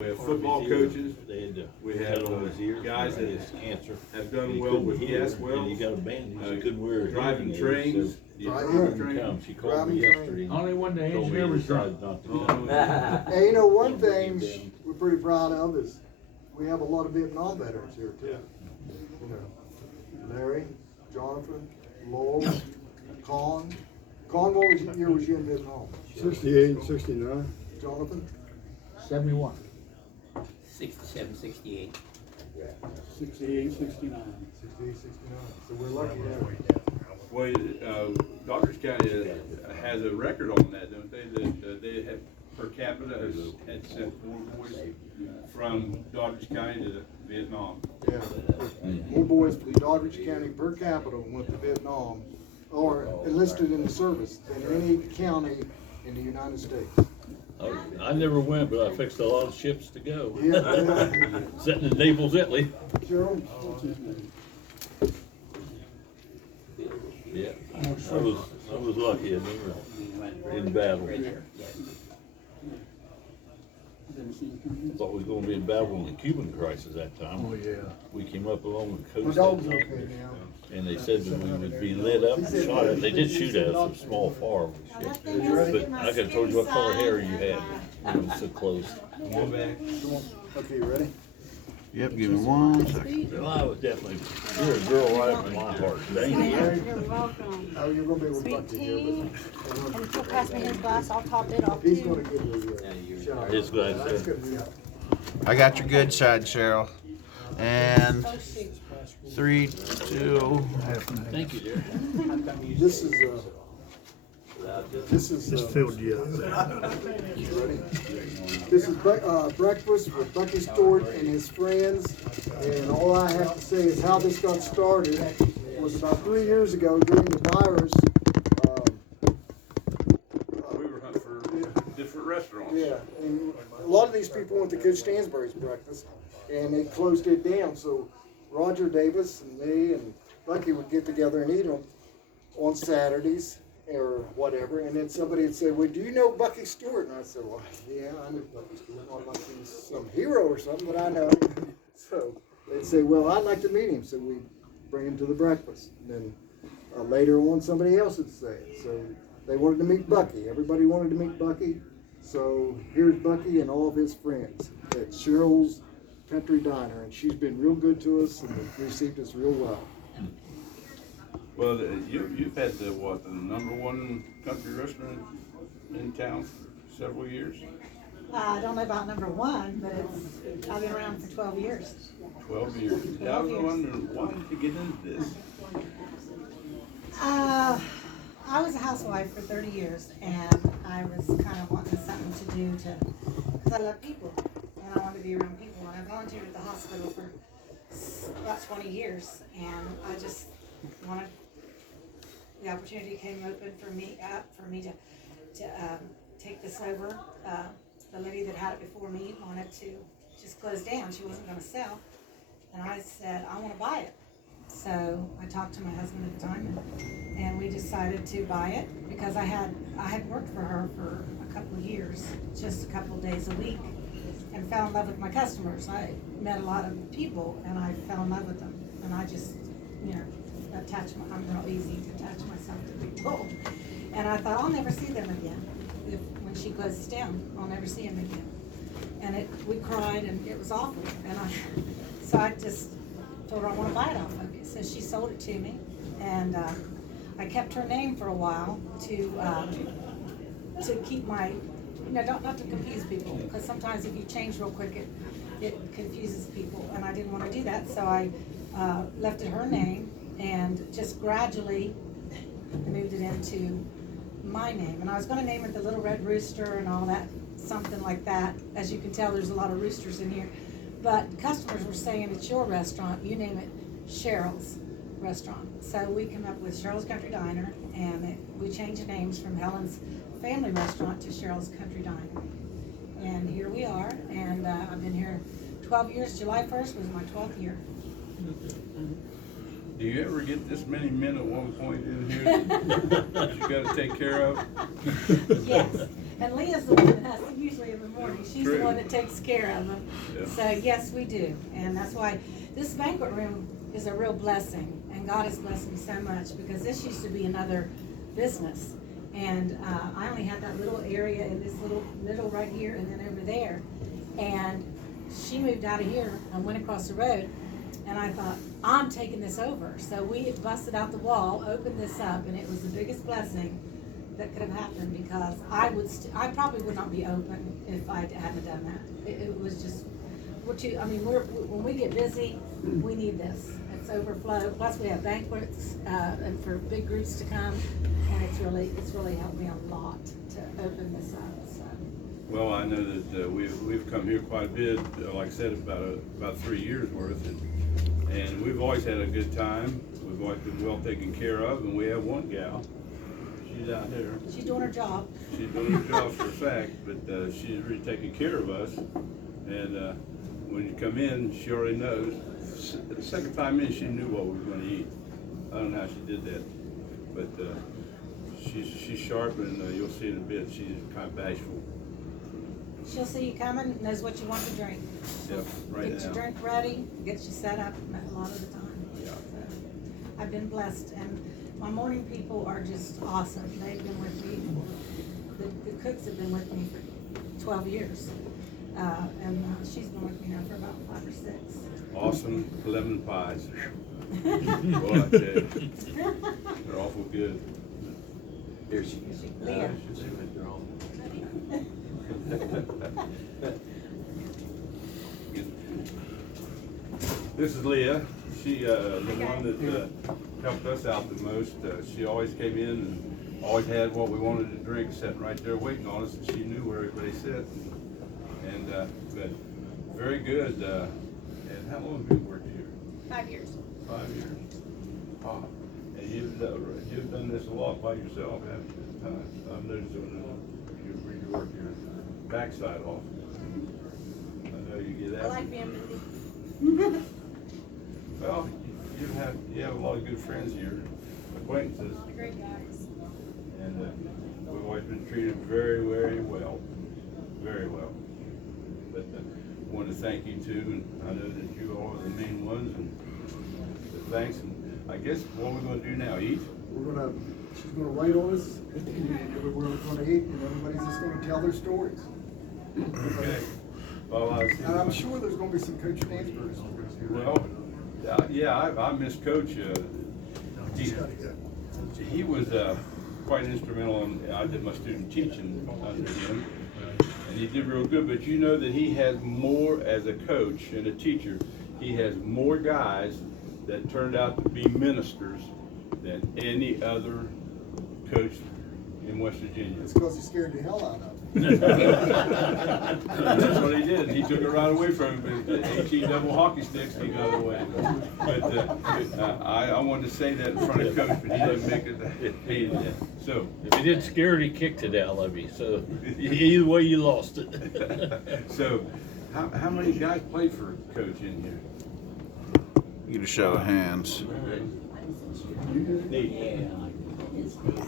We have football coaches. They had to We have cut on his ear. guys that his cancer. have done He well couldn't with hear, gas wells. and he got a bandage. He couldn't wear a Driving hearing aid, trains. so Yeah, Driving driving couldn't trains. come. She called me Driving yesterday. Only one the Told me engineer he was drunk. decided not to Oh, come. Hey, you know, one Can't bring thing him down. we're pretty proud of is we have a lot of Vietnam veterans here too. You know, Larry, Jonathan, Lowell, Con. Con, what year was you in Vietnam? 68 and 69. Jonathan? 71. 67, 68. 68, 69. 68, 69. So we're lucky there. Well, Douglas County has a record on that, don't they? That they have per capita had sent more boys from Douglas County to Vietnam. Yeah. More boys from Doddridge County per capita went to Vietnam or enlisted in the service than any county in the United States. I never went, but I fixed a lot of ships to go. Yeah. Sitting in Naples, Italy. Cheryl? Yeah, I was lucky. I never in battle. Thought we was gonna be in battle in the Cuban crisis that time. Oh, yeah. We came up along the My coast dog's that okay time, now. and they said that we would be lit up and shot at. They did shoot at us, a small farm. But I could've told you what color hair you had. It was so close. Go back. Okay, you ready? Yep, give me 1 second. Well, I was definitely, you're a girl right up in my heart. Thank you. You're welcome. Oh, you're gonna be with Sweet Bucky here, tea. but And if you'll pass me his glass, I'll top it off he's too. gonna give you a shout. His glass, That's sir. gonna be up. I got your good side, Cheryl. And Oh, shoot. 3, 2. Thank you, dear. This is, Just filled you up. you ready? This is breakfast with Bucky Stewart and his friends, and all I have to say is how this got started was about 3 years ago during the virus. We were hunting for different restaurants. Yeah, and a lot of these people went to Coach Stansbury's breakfast, and they closed it down, so Roger Davis and me and Bucky would get together and eat them on Saturdays or whatever, and then somebody would say, well, do you know Bucky Stewart? And I said, well, yeah, I know Bucky Stewart, not like he's some hero or something, but I know him. So they'd say, well, I'd like to meet him, so we'd bring him to the breakfast. And then later on, somebody else would say it, so they wanted to meet Bucky. Everybody wanted to meet Bucky, so here's Bucky and all of his friends at Cheryl's Country Diner, and she's been real good to us and received us real well. Well, you've had the #1 country restaurant in town for several years. I don't know about #1, but I've been around for 12 years. 12 years. I was wondering, why did you get into this? I was a housewife for 30 years, and I was kind of wanting something to do because I love people, and I wanted to be around people. And I volunteered at the hospital for about 20 years, and I just wanted, the opportunity came open for me to take this over. The lady that had it before me wanted to just close down. She wasn't going to sell, and I said, I want to buy it. So I talked to my husband at the time, and we decided to buy it because I had worked for her for a couple of years, just a couple of days a week, and fell in love with my customers. I met a lot of people, and I fell in love with them, and I just, I'm real easy to attach myself to people, and I thought I'll never see them again. When she closes down, I'll never see them again. And we cried, and it was awful, and so I just told her I want to buy it off of you. So she sold it to me, and I kept her name for a while to keep my, not to confuse people, because sometimes if you change real quick, it confuses people, and I didn't want to do that. So I left it her name, and just gradually moved it into my name. And I was going to name it the Little Red Rooster and all that, something like that. As you can tell, there's a lot of roosters in here. But customers were saying, it's your restaurant, you name it Cheryl's Restaurant. So we came up with Cheryl's Country Diner, and we changed the names from Helen's Family Restaurant to Cheryl's Country Diner. And here we are, and I've been here 12 years. July 1st was my 12th year. Do you ever get this many men at one point in here that you gotta take care of? Yes, And Leah's the one that has to, usually in the morning, she's the True. one that takes care of them. Yeah. So yes, we do, and that's why this banquet room is a real blessing, and God has blessed me so much, because this used to be another business. And I only had that little area in this little middle right here and then over there. And she moved out of here and went across the road, and I thought, I'm taking this over. So we busted out the wall, opened this up, and it was the biggest blessing that could have happened, because I probably would not be open if I hadn't done that. It was just, when we get busy, we need this. It's overflow. Plus we have banquets, and for big groups to come, and it's really helped me a lot to open this up, so. Well, I know that we've come here quite a bit, like I said, about 3 years worth, and we've always had a good time. We've always been well taken care of, and we have one gal. She's out there. She's doing her job. She's doing her job for a fact, but she's really taking care of us. And when you come in, she already knows. The second time in, she knew what we were going to eat. I don't know how she did that, but she's sharp, and you'll see in a bit. She's kind of bashful. She'll see you coming, knows what you want to drink. Yep, right Get your now. drink ready, get you set up a lot of the time. Yeah. So, I've been blessed, and my morning people are just awesome. They've been with me, the cooks have been with me for 12 years. And she's been with me now for about 5 or 6. Awesome lemon pies. Boy, I tell you, they're awful good. Here she is. Leah. This is Leah. She, the one that helped us out the most. She always came in and always had what we wanted to drink sitting right there waiting on us, and she knew where everybody sat. And but very good. And how long have you worked here? 5 years. 5 years. Ah, and you've done this a lot by yourself, haven't you? I've noticed when you work your backside off. I know you get that. I like being busy. Well, you have a lot of good friends here, acquaintances, Great guys. and we've always been treated very, very well, very well. But I want to thank you too, and I know that you all are the main ones, and thanks. And I guess what we're going to do now, eat. She's gonna write on us, and we're gonna eat, and everybody's just gonna tell their stories. Okay. Well, And I'm sure there's gonna be some Coach Stansbury stories here. Well, yeah, I miss Coach. He was quite instrumental in, I did my student teaching under him, and he did real good, but you know that he has more, as a coach and a teacher, he has more guys that turned out to be ministers than any other coach in West Virginia. It's because he scared the hell out of them. That's what he did. He took it right away from him. But 18 double hockey sticks, he got away. But I wanted to say that in front of Coach, but he didn't make it. He did. So If he didn't scare it, he kicked it out of you, so either way you lost it. so how many guys played for Coach in here? Get a show of hands. Neat. But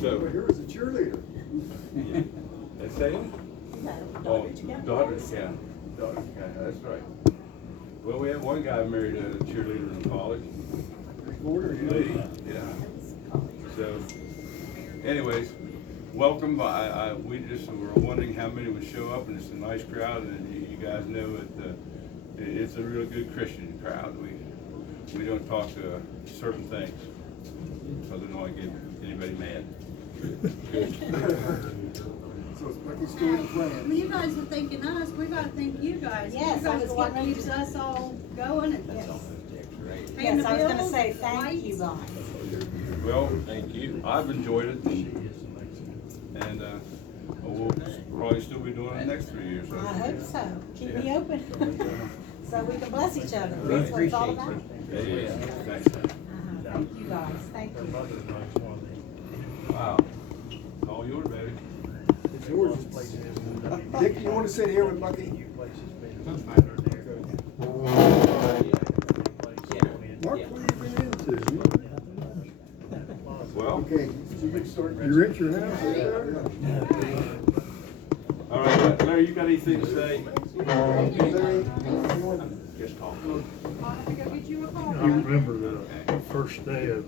So, here was a cheerleader. yeah. That's Salem? Oh, Doddridge County. Doddridge County, that's right. Well, we had one guy married a cheerleader in college. Lee, yeah. So, anyways, welcome. We just were wondering how many would show up, and it's a nice crowd, and you guys know it's a real good Christian crowd. We don't talk certain things, because we don't want to get anybody mad. So it's Becky's story and Well, plans. you guys are thanking us, we gotta thank you guys. Yes, You I guys was are what getting ready keeps to- us all going and Yes. paying Yes, the I was gonna bills, say, thank lights. you guys. Well, Thank you. I've enjoyed it, and we'll probably still be doing it the next 3 years. I hope so. Keep me open, so we can bless each other. Right. That's what it's all about. Yeah, thanks. Thank you guys, thank you. Wow. It's all yours, baby. It's yours. Dick, you wanna sit here with Bucky? Mark, what have you been into? Well, Okay, so you can start. You rent your house out there? Gary, you got anything to say? Just talk. I remember the first day of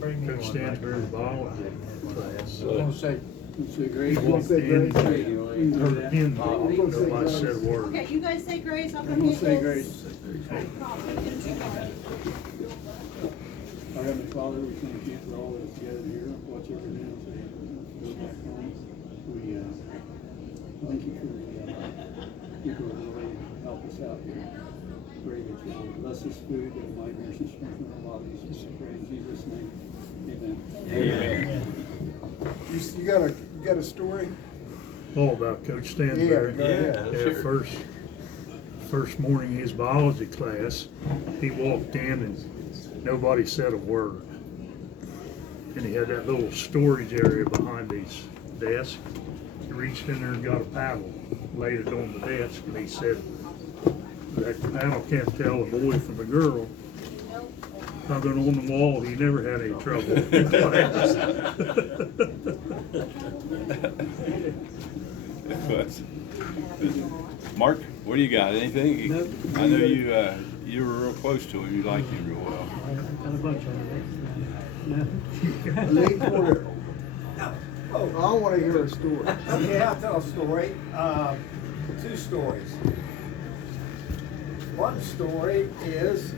Coach Stansberry's biology class. He walked in, heard a pin drop, nobody said a word. Okay, you guys say grace, I'll I'm come gonna get say this. grace. Our Heavenly Father, we thank you for all that's gathered here. Watch over them as they go back home. We thank you for people who really help us out here. Pray that you will bless this food, that might nourish and strengthen our bodies. Just pray in Jesus' name. Amen. You got a story? All about Coach Stansberry. Yeah, First morning his biology class, he walked in and nobody said a word. And he had that little storage area behind his desk. He reached in there and got a paddle, laid it on the desk, and he said, that paddle can't tell a boy from a girl. Other than on the wall, he never had any trouble in class. Mark, what do you got? Anything? I know you were real close to him. You liked him real well. Lee Porter. I want to hear a story. Okay, I'll tell a story. Two stories. One story is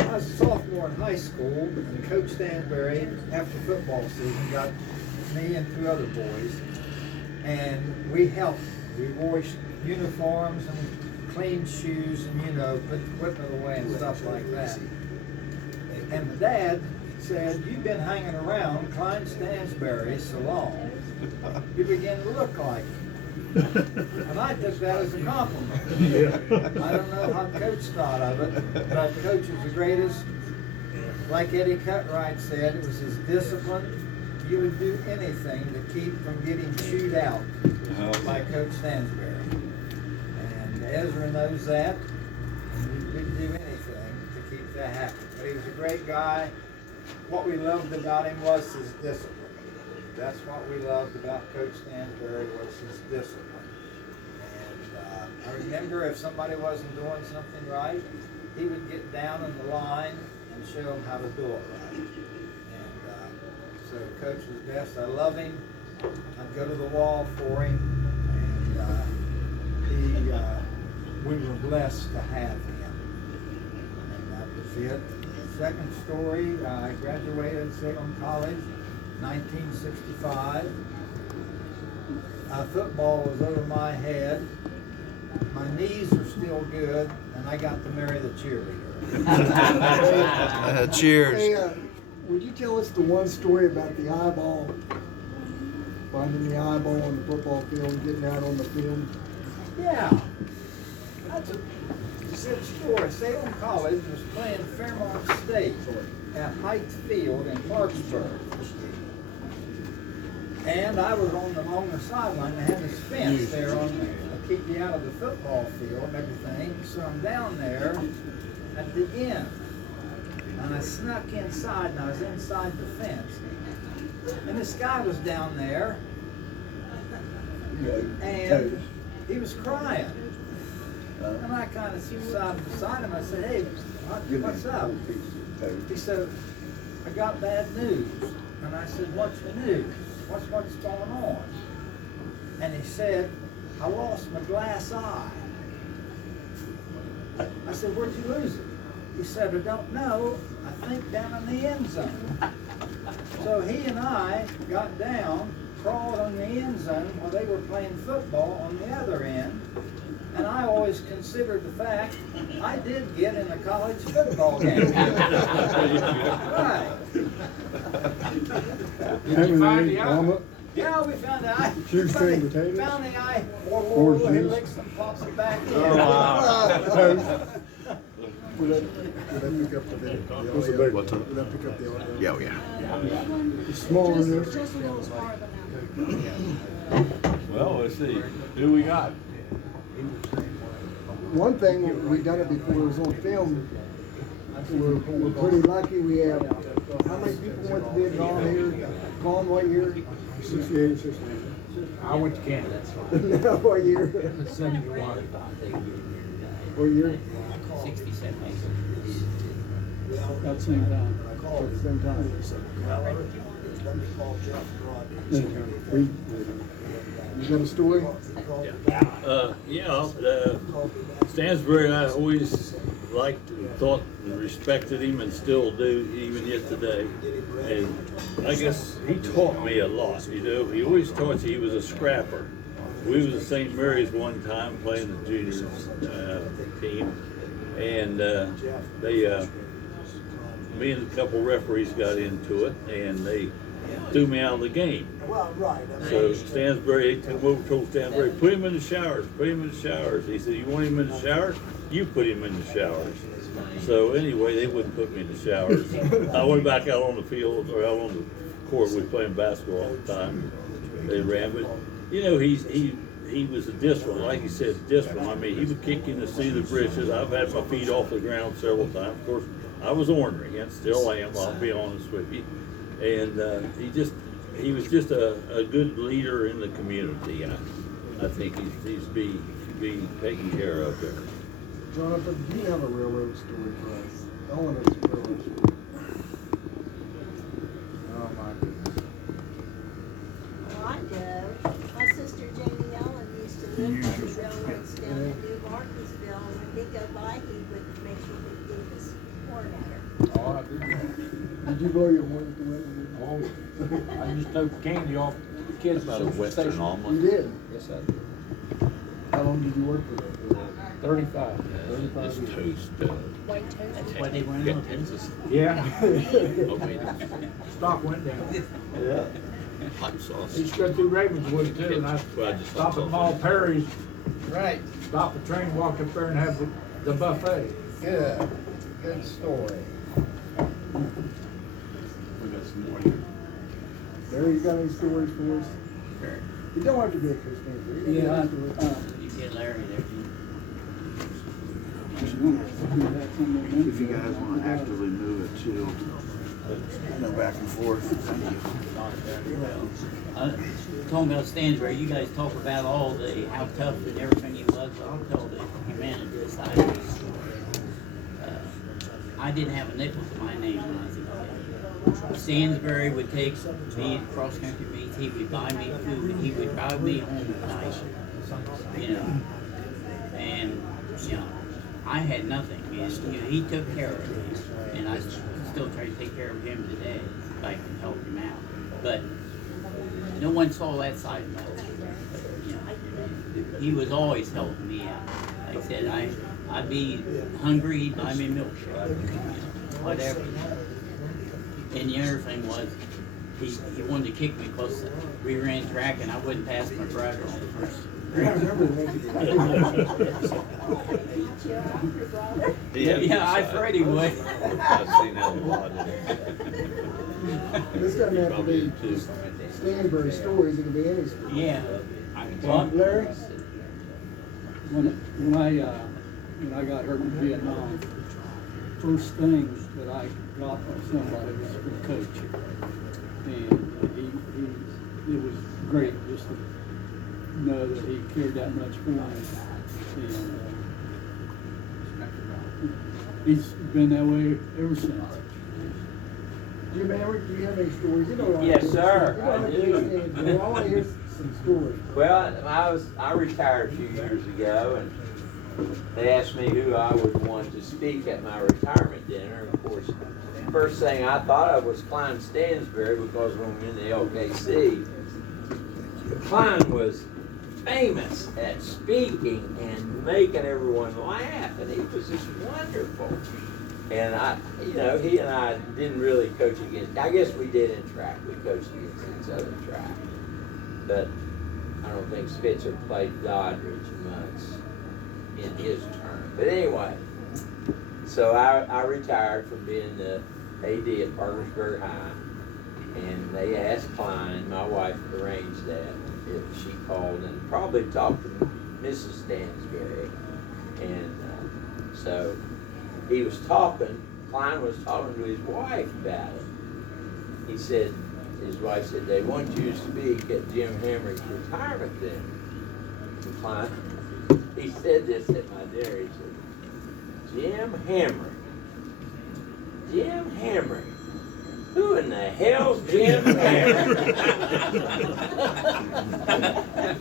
I was a sophomore in high school, and Coach Stansberry, after football season, got me and two other boys, and we helped. We washed uniforms and cleaned shoes and, you know, put the equipment away and stuff like that. And the dad said, "You've been hanging around Klein Stansberry so long, you begin to look like him." And I took that as a compliment. I don't know how Coach thought of it, but Coach was the greatest. Like Eddie Cutright said, it was his discipline. He would do anything to keep from getting chewed out by Coach Stansberry. And Ezra knows that. And we'd do anything to keep that happening. But he was a great guy. What we loved about him was his discipline. That's what we loved about Coach Stansberry, was his discipline. And I remember if somebody wasn't doing something right, he would get down on the line and show them how to do it right. And so Coach was best. I love him. I'd go to the wall for him, and we were blessed to have him. And that was it. Second story, I graduated Salem College 1965. Football was over my head. My knees are still good, and I got to marry the cheerleader. Cheers. Hey, would you tell us the one story about the eyeball? Finding the eyeball on the football field and getting out on the field? Yeah, that's a good story. Salem College was playing Fairmont State at Heights Field in Parkersburg. And I was along the sideline. They had this fence there to keep you out of the football field and everything. So I'm down there at the end. And I snuck inside, and I was inside the fence. And this guy was down there, and he was crying. And I kind of sat beside him. I said, "Hey, what's up?" He said, "I got bad news." And I said, "What's the news? What's going on?" And he said, "I lost my glass eye." I said, "Where'd you lose it?" He said, "I don't know. I think down in the end zone." So he and I got down, crawled on the end zone while they were playing football on the other end. And I always considered the fact I did get in a college football game. Right. Did you find the eye? Yeah, we found the eye. Shoes, cream, potatoes? Found the eye. Orange He juice? licks and pops it back in. Will that pick up the video? What's the big one? Will that pick up the audio? Yeah, oh, yeah. It's smaller than this. Just a little smaller than that. Well, let's see. Who we got? One thing, we done it before it was on film. We're pretty lucky. We have, how many people went to Vietnam here? Conway here? 68, 69. I went to Canada. No, what year? 71. What year? 67. About the same time. At the same time. You got a story? Stansbury, I always liked and thought and respected him and still do, even yet today. And I guess he taught me a lot, you know. He always taught you he was a scrapper. We was at St. Mary's one time playing the juniors team, and me and a couple referees got into it, and they threw me out of the game. So Stansbury took over, told Stansbury, put him in the showers, put him in the showers. He said, you want him in the showers? You put him in the showers. So anyway, they wouldn't put me in the showers. I went back out on the field, or out on the court. We were playing basketball all the time. They ran, but you know, he was a discipline, like he said, discipline. I mean, he would kick you to see the britches. I've had my feet off the ground several times. Of course, I was ornery and still am, I'll be honest with you. And he was just a good leader in the community. I think he's be taken care of there. Jonathan, do you have a railroad story for us? I want a railroad story. Oh my goodness. Well, I know. My sister Janie Ellen used to live on the railroads down in New Martinsville. When he'd go by, he would make sure he gave his horn at her. Oh, I did. Did you blow your horn at the window? Oh, I just took candy off the kids. About a Western You omelet. did? Yes, I did. How long did you work for that? 35. This toast. That's why they weren't on Texas. Yeah. Oh, wait. Stock went down. Yeah. Hot sauce. He used to go through Ravenswood too, and I Well, I just stop hot at sauce. Mall Perry's, Right, stop the train, walk up there and have the buffet. good story. We got some more here. Larry, you got any stories for us? You don't have to be a Christian. Yeah, You get Larry there. If you guys want to actively move it too, no back and forth. Thank you. Talking about Stansbury, you guys talk about all the how tough and everything he was. I'll tell the humanity side of his story. I didn't have a nickel to my name when I was a kid. Stansbury would take me to cross country meets. He would buy me food. He would drive me home at night. You know, and you know, I had nothing. And you know, he took care of me, and I still try to take care of him today if I can help him out. But no one saw that side of me. You know, he was always helping me out. Like I said, I'd be hungry, he'd buy me a milkshake, you know, whatever. And the other thing was, he wanted to kick me because we ran track and I wouldn't pass my brother on the first. I remember Yeah, I afraid he would. I've seen that a lot. This doesn't have to be Stansbury stories, it can be any story. Yeah. Well, Larry? When I got hurt in Vietnam, first thing that I got from somebody was from Coach. And it was great just to know that he cared that much for me. And he's been that way ever since. Jim Howard, do you have any stories? You don't have Yes, to- sir, you don't have I to do. be Stansbury. I want to hear some stories. Well, I retired a few years ago, and they asked me who I would want to speak at my retirement dinner. Of course, the first thing I thought of was Klein Stansbury, because when we were in the LKC, Klein was famous at speaking and making everyone laugh, and he was just wonderful. And he and I didn't really coach against, I guess we did in track, we coached against each other in track. But I don't think Spitzer played Doddridge much in his term. But anyway, so I retired from being the AD at Parkersburg High, and they asked Klein, my wife arranged that, if she called and probably talked to Mrs. Stansbury. And so Klein was talking to his wife about it. He said, his wife said, they want you to speak at Jim Hammer's retirement dinner. And Klein, he said this at my dinner. He said, Jim Hammer. Jim Hammer. Who in the hell's Jim Hammer?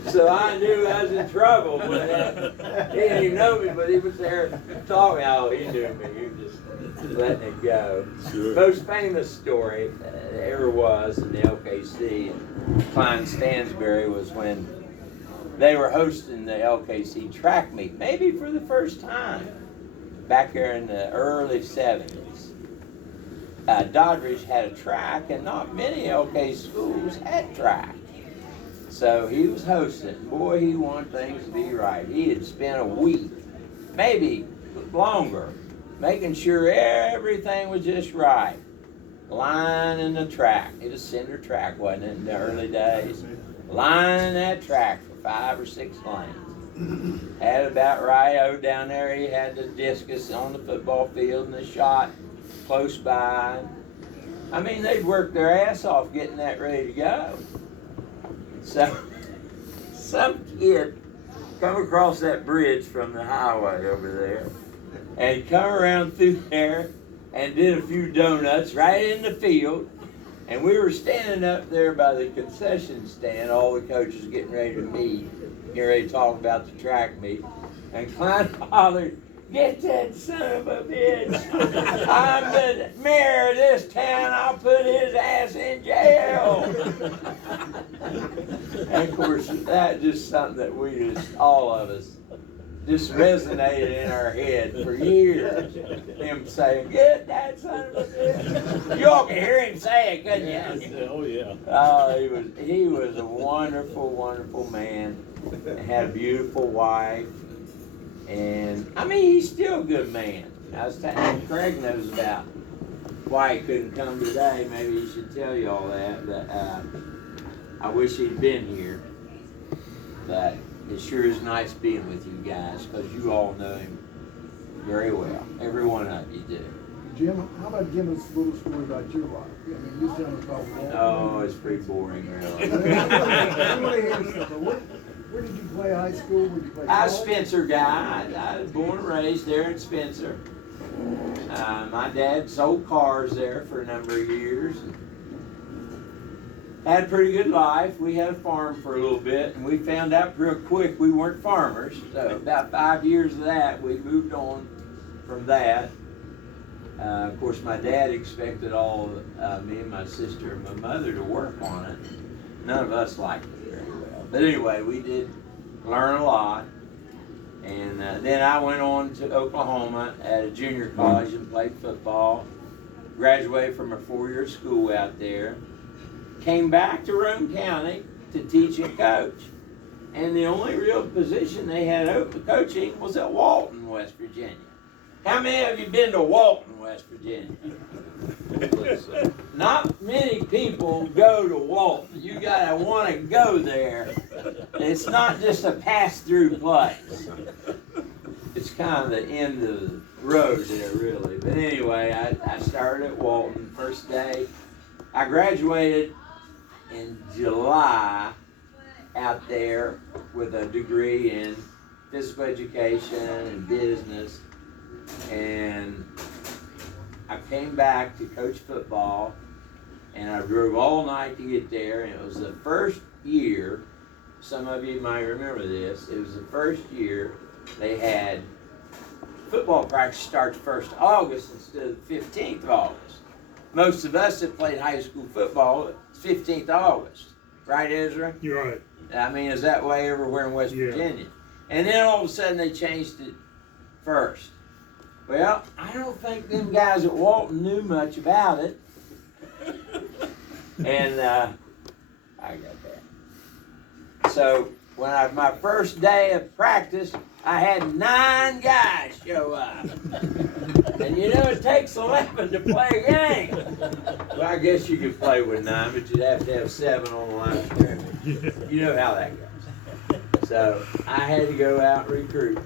So I knew I was in trouble with that. He didn't even know me, but he was there talking. Oh, he knew me. He was just letting it go. Sure. Most famous story ever was in the LKC and Klein Stansbury was when they were hosting the LKC track meet, maybe for the first time, back there in the early 70s. Doddridge had a track, and not many LK schools had track. So he was hosting. Boy, he wanted things to be right. He had spent a week, maybe longer, making sure everything was just right. Lining the track. It was cinder track, wasn't it, in the early days? Lining that track for 5 or 6 lanes. Had it about right. Oh, down there he had the discus on the football field and the shot close by. I mean, they'd work their ass off getting that ready to go. So, some kid come across that bridge from the highway over there and come around through there and did a few donuts right in the field. And we were standing up there by the concession stand, all the coaches getting ready to meet, getting ready to talk about the track meet. And Klein hollered, "Get that son of a bitch! I'm the mayor of this town. I'll put his ass in jail." And of course, that's just something that we just, all of us, just resonated in our head for years. Him saying, "Get that son of a bitch!" You all can hear him say it, couldn't you? Oh yeah. Oh, he was a wonderful, wonderful man. Had a beautiful wife. And, I mean, he's still a good man. I was telling Craig knows about why he couldn't come today. Maybe he should tell you all that. But I wish he'd been here. But it sure is nice being with you guys, because you all know him very well. Every one of you do. Jim, how about giving us a little story about your life? I mean, you telling us about Walton. Oh, it's pretty boring, really. I want to hear something. Where did you play high school? Where did you play I was a college? Spencer guy. I was born and raised there in Spencer. My dad sold cars there for a number of years. Had a pretty good life. We had a farm for a little bit, and we found out real quick we weren't farmers. So about 5 years of that, we moved on from that. Of course, my dad expected all me and my sister and my mother to work on it. None of us liked it very well. But anyway, we did learn a lot. And then I went on to Oklahoma at a junior college and played football. Graduated from a 4-year school out there. Came back to Rome County to teach and coach. And the only real position they had open coaching was at Walton, West Virginia. How many of you been to Walton, West Virginia? Not many people go to Walton. You gotta want to go there. It's not just a pass-through place. It's kind of the end of the road there, really. But anyway, I started at Walton first day. I graduated in July out there with a degree in physical education and business. And I came back to coach football, and I drove all night to get there, and it was the first year, some of you might remember this, it was the first year they had football practice starts 1st August instead of the 15th of August. Most of us that played high school football, it's 15th August. Right, Ezra? You're right. I mean, it's that way everywhere in West Virginia. And then all of a sudden they changed it first. Well, I don't think them guys at Walton knew much about it. And I got that. So when my first day of practice, I had 9 guys show up. And you know it takes 11 to play a game. Well, I guess you could play with 9, but you'd have to have 7 on the line of scrimmage. You know how that goes. So I had to go out and recruit.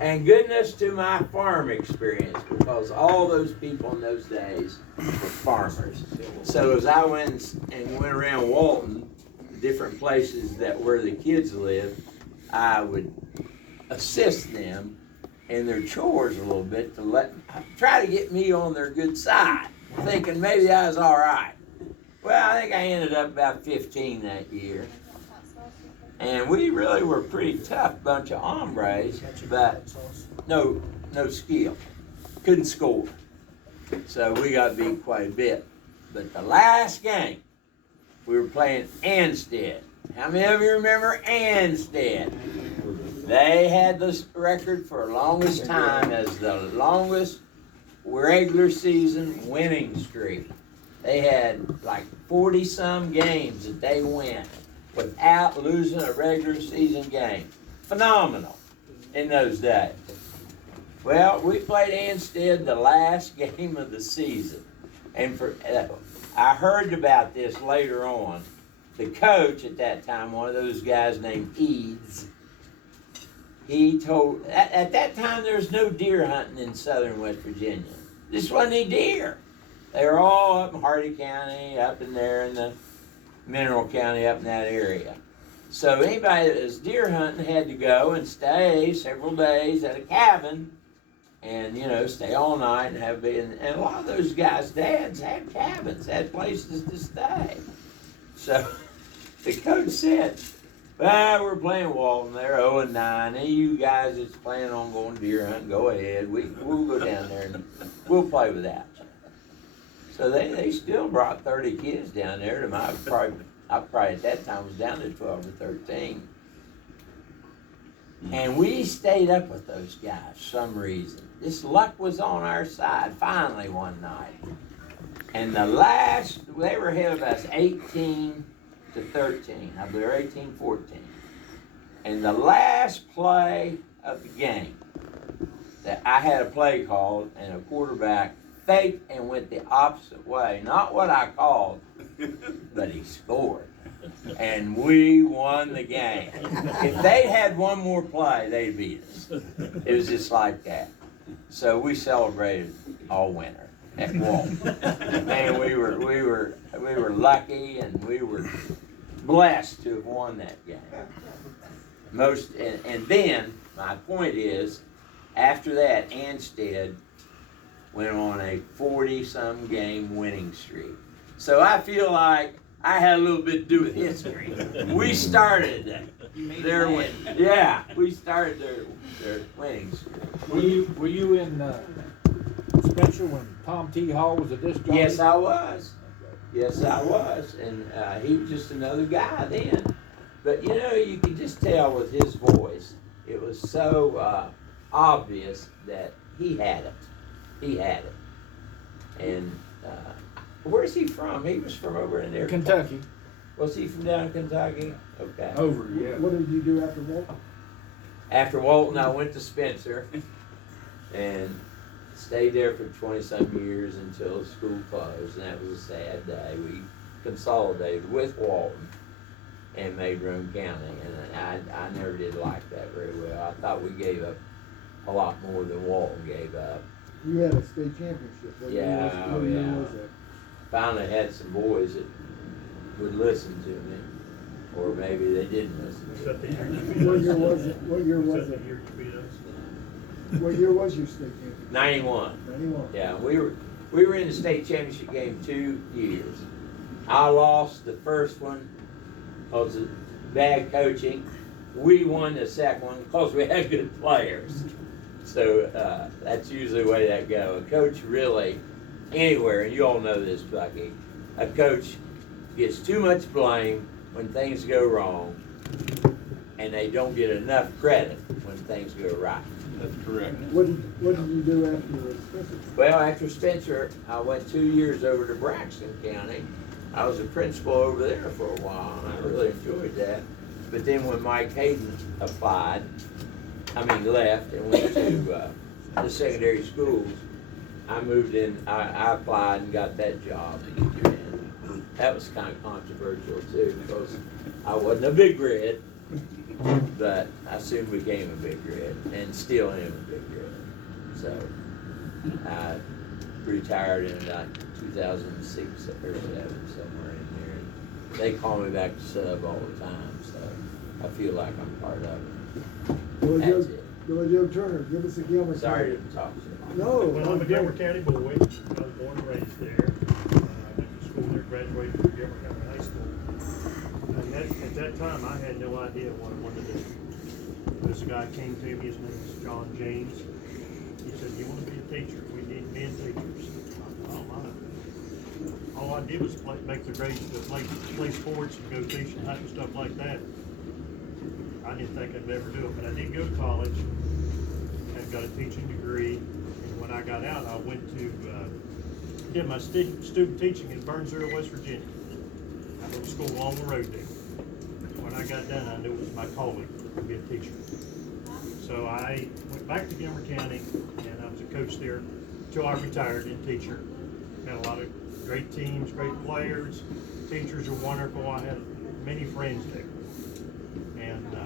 And goodness to my farm experience, because all those people in those days were farmers. So as I went around Walton, different places where the kids lived, I would assist them in their chores a little bit to try to get me on their good side, thinking maybe I was all right. Well, I think I ended up about 15 that year. And we really were a pretty tough bunch of hombres, but no skill. Couldn't score. So we got beat quite a bit. But the last game, we were playing Anstead. How many of you remember Anstead? They had this record for the longest time as the longest regular season winning streak. They had like 40-some games that they went without losing a regular season game. Phenomenal in those days. Well, we played Anstead the last game of the season. And I heard about this later on. The coach at that time, one of those guys named Eads, he told, at that time there was no deer hunting in southern West Virginia. This wasn't any deer. They were all up in Hardy County, up in there in the Mineral County, up in that area. So anybody that was deer hunting had to go and stay several days at a cabin and, stay all night and and a lot of those guys' dads had cabins, had places to stay. So the coach said, well, we're playing Walton. They're 0-9. Any of you guys that's planning on going deer hunting, go ahead. We'll go down there and we'll play without you. So they still brought 30 kids down there. I probably at that time was down to 12 or 13. And we stayed up with those guys for some reason. This luck was on our side finally one night. And they were ahead of us 18-13. I believe 18-14. And the last play of the game, that I had a play called, and a quarterback faked and went the opposite way. Not what I called, but he scored. And we won the game. If they'd had one more play, they'd beat us. It was just like that. So we celebrated all winter at Walton. Man, we were lucky, and we were blessed to have won that game. And then my point is, after that, Anstead went on a 40-some game winning streak. So I feel like I had a little bit to do with history. We started their win. Yeah, we started their winning streak. Were you in Spencer when Tom T. Hall was a disc jockey? Yes, I was. Yes, I was. And he was just another guy then. But you could just tell with his voice, it was so obvious that he had it. He had it. And where's he from? He was from over in there. Kentucky. Was he from down in Kentucky? Okay. Over, yeah. What did you do after Walton? After Walton, I went to Spencer and stayed there for 20-some years until school closed, and that was a sad day. We consolidated with Walton and made Roane County, and I never did like that very well. I thought we gave up a lot more than Walton gave up. You had a state championship. What year was that? Finally had some boys that would listen to me, or maybe they didn't listen to me. What year was it? What year was it? What year was your state championship? 91. 91. Yeah, we were in the state championship game 2 years. I lost the first one because of bad coaching. We won the second one because we had good players. So that's usually the way that goes. A coach really, anywhere, and you all know this, Bucky, a coach gets too much blame when things go wrong, and they don't get enough credit when things go right. That's correct. What did you do after Spencer? Well, after Spencer, I went 2 years over to Braxton County. I was a principal over there for a while, and I really enjoyed that. But then when Mike Hayden left and went to the secondary schools, I moved in, I applied and got that job. And that was kind of controversial too, because I wasn't a big red, but I soon became a big red and still am a big red. So I retired in like 2006 or 7, somewhere in there. They call me back to sub all the time, so I feel like I'm part of it. That's it. Billy Joe Turner, give us a Gilmer. Sorry to talk so much. No. Well, I'm a Gilmer County boy. I was born and raised there. I went to school there, graduated from Gilmer County High School. And at that time, I had no idea what I wanted to do. This guy came to me, his name is John James. He said, "You want to be a teacher? We need men teachers." I thought, "Oh my." All I did was make the grades to play sports and go fish and hunt and stuff like that. I didn't think I'd ever do it, but I did go to college and got a teaching degree. And when I got out, I went to did my student teaching in Burnsville, West Virginia. I went to school along the road there. When I got done, I knew it was my calling to be a teacher. So I went back to Gilmer County, and I was a coach there until I retired in teacher. Had a lot of great teams, great players. Teachers are wonderful. I had many friends there. And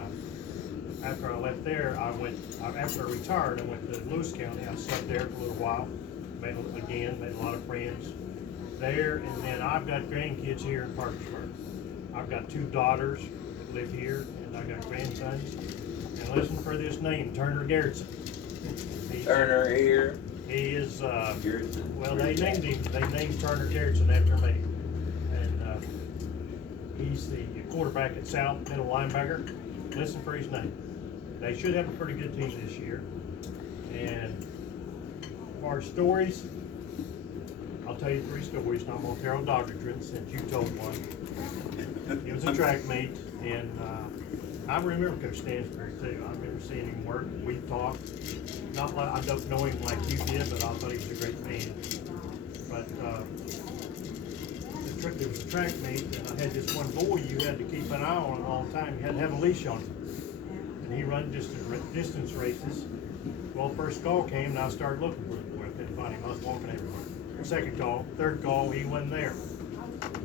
after I left there, after I retired, I went to Lewis County. I sat there for a little while. Made a lot of friends there. And then I've got grandkids here in Parkersburg. I've got 2 daughters that live here, and I got grandsons. And listen for this name, Turner Garrison. Turner here. He is, well, they named Turner Garrison after me. And he's the quarterback at South, middle linebacker. Listen for his name. They should have a pretty good team this year. And for our stories, I'll tell you 3 stories, and I'm going to tell Doggertron since you told one. He was a track meet, and I remember Coach Stansbury too. I remember seeing him work. We talked. Not like I don't know him like you did, but I thought he was a great man. But there was a track meet, and I had this one boy you had to keep an eye on all the time. You had to have a leash on him, and he run distance races. Well, first call came, and I started looking for the boy. I couldn't find him. I was walking everywhere. Second call, third call, he wasn't there.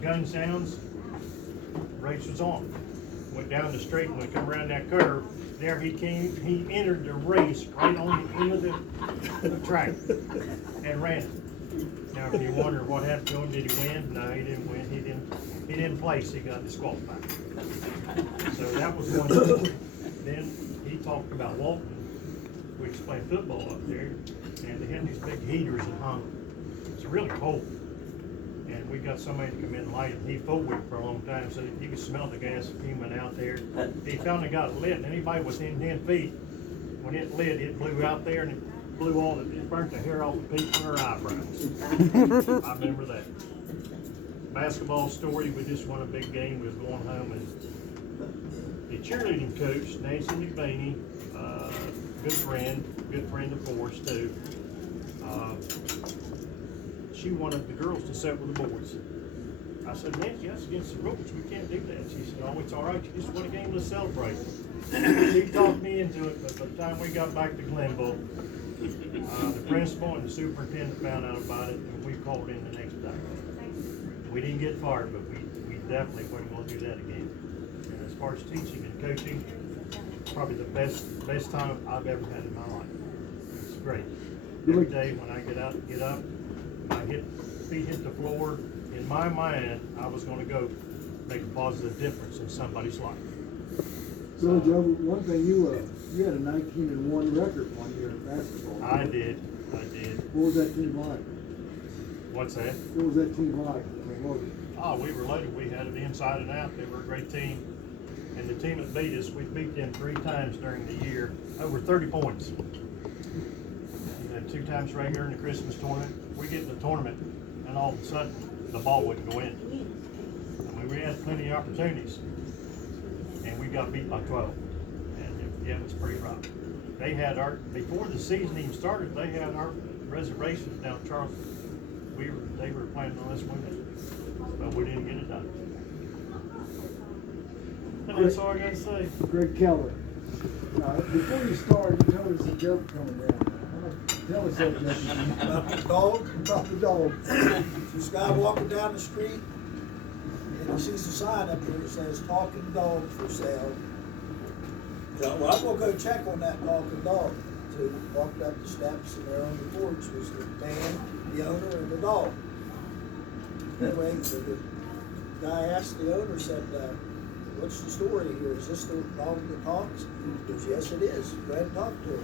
Gun sounds, race was on. Went down the street, and when we come around that curve, there he came. He entered the race right on the end of the track and ran it. Now, if you wonder what happened to him, did he win? No, he didn't win. He didn't place. He got disqualified. So that was one thing. Then he talked about Walton. We used to play football up there, and they had these big heaters that hung. It's really cold. And we got somebody to come in and light it. He forward for a long time, so you could smell the gas fuming out there. He finally got it lit, and anybody within 10 feet, when it lit, it blew out there, and it blew it burnt the hair off the people in their eyebrows. I remember that. Basketball story, we just won a big game. We was going home, and the cheerleading coach, Nancy McVaney, good friend of ours too. She wanted the girls to sit with the boys. I said, "Nancy, that's against the rules. We can't do that." She said, "Oh, it's all right. You just won a game. Let's celebrate." She talked me into it, but by the time we got back to Glenville, the principal and the superintendent found out about it, and we called in the next day. We didn't get fired, but we definitely weren't going to do that again. And as far as teaching and coaching, probably the best time I've ever had in my life. It's great. Every day when I get up, my feet hit the floor. In my mind, I was going to go make a positive difference in somebody's life. So, Joe, one thing you had a 19-1 record one year in basketball. I did. What was that team like? What's that? What was that team like? I mean, what was it? Oh, we were loaded. We had it inside and out. They were a great team. And the team that beat us, we beat them 3 times during the year, over 30 points. We had 2 times right here in the Christmas tournament. We get in the tournament, and all of a sudden, the ball wouldn't go in. I mean, we had plenty of opportunities, and we got beat by 12. And yeah, it was pretty rough. They had before the season even started, they had our reservations down at Charleston. They were planning on us winning, but we didn't get it done. And that's all I got to say. Greg Keller. Before you start, you told us a joke coming down. Tell us that joke. About the dog? About the dog. This guy walking down the street, and he sees a sign up there that says "Talking Dog for Sale." So, well, I'm gonna go check on that talking dog. So walked up the steps and there on the porch was the man, the owner, and the dog. Anyway, the guy asked the owner, said, what's the story here? Is this the dog that talks? He goes, yes, it is. Go ahead and talk to him.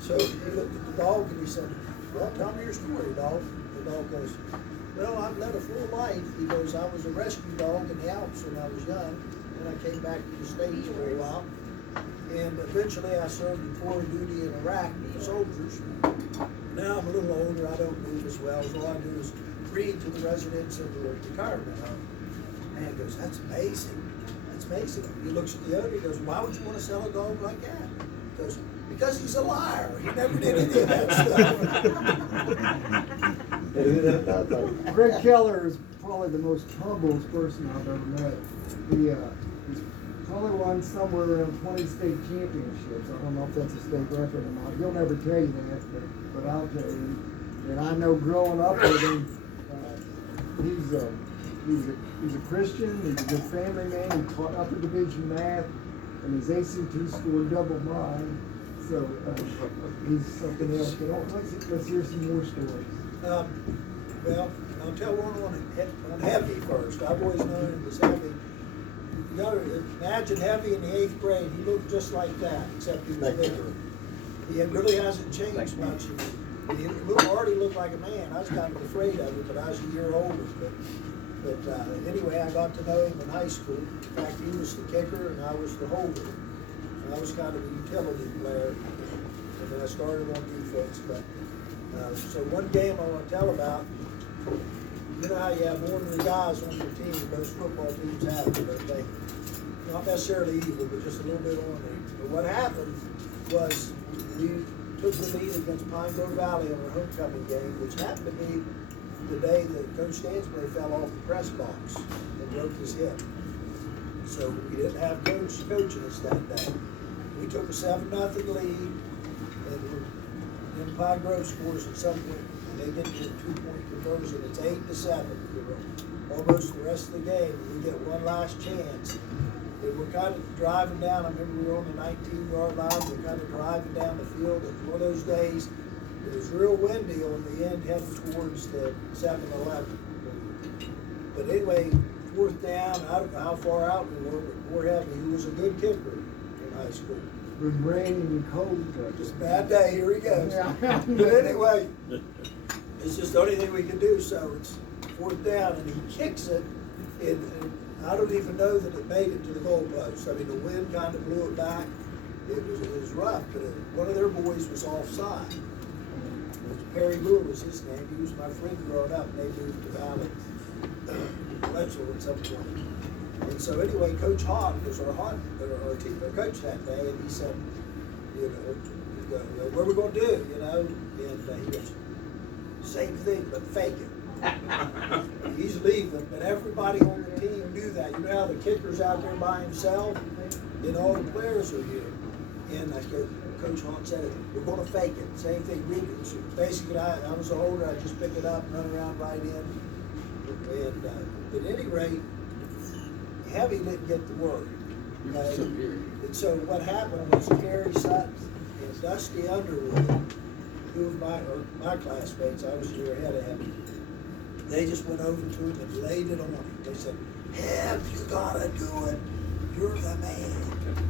So he looked at the dog and he said, well, tell me your story, dog. The dog goes, well, I've led a full life. He goes, I was a rescue dog in the Alps when I was young, and I came back to the States for a while. And eventually I served in foreign duty in Iraq with the soldiers. Now I'm a little older, I don't move as well, so all I do is read to the residents of the retirement home. Man goes, that's amazing. That's amazing. He looks at the owner, he goes, why would you want to sell a dog like that? He goes, because he's a liar. He never did any of that stuff. Greg Keller is probably the most humblest person I've ever met. He's probably won somewhere around 20 state championships. I don't know if that's a state record or not. He'll never tell you that, but I'll tell you. And I know growing up with him, he's a Christian. He's a good family man. He taught upper division math, and his ACT scored double mine. So he's something else. But let's hear some more stories. Well, I'll tell one on Heavy first. I've always known him as Heavy. You gotta imagine Heavy in the 8th grade. He looked just like that, except he was bigger. He really hasn't changed much. He already looked like a man. I was kind of afraid of him, but I was a year older. But anyway, I got to know him in high school. In fact, he was the kicker and I was the holder. And I was kind of a utility player. And then I started on defense. But so one game I want to tell about. You know how you have ordinary guys on your team. Most football teams have, don't they? Not necessarily evil, but just a little bit ornery. But what happened was we took the lead against Pine Grove Valley on our homecoming game, which happened to be the day that Coach Stansbury fell off the press box and broke his hip. So we didn't have Coach coaching us that day. We took a 7-0 lead, and then Pine Grove scores at some point. They get to a 2-point conversion. It's 8-7. Almost the rest of the game. We get one last chance. And we're kind of driving down. I remember we were on the 19-yard line. We're kind of driving down the field. And one of those days, it was real windy on the end heading towards the 7-11. But anyway, 4th down. I don't know how far out we were, but poor Heavy, he was a good kicker in high school. It was raining and cold. Just a bad day. Here he goes. Yeah. But anyway, it's just the only thing we can do. So it's 4th down, and he kicks it, and I don't even know that it made it to the goalpost. I mean, the wind kind of blew it back. It was rough, but one of their boys was offside. Perry Moore was his name. He was my friend growing up, and they moved to Valley, Letchell at some point. And so anyway, Coach Hawk was our coach that day, and he said, you know, what are we going to do, you know? And he goes, same thing, but fake it. He's leaving, but everybody on the team knew that. You know how the kicker's out there by himself, and all the players are here. And Coach Hawk said, we're going to fake it. Same thing. So basically, I was a holder. I just pick it up and run around right in. And at any rate, Heavy didn't get the word. And so what happened was Kerry Sutton and Dusty Underwood, who were my classmates, I was a year ahead of Heavy, they just went over to him and laid it on him. They said, Hev, you gotta do it. You're the man.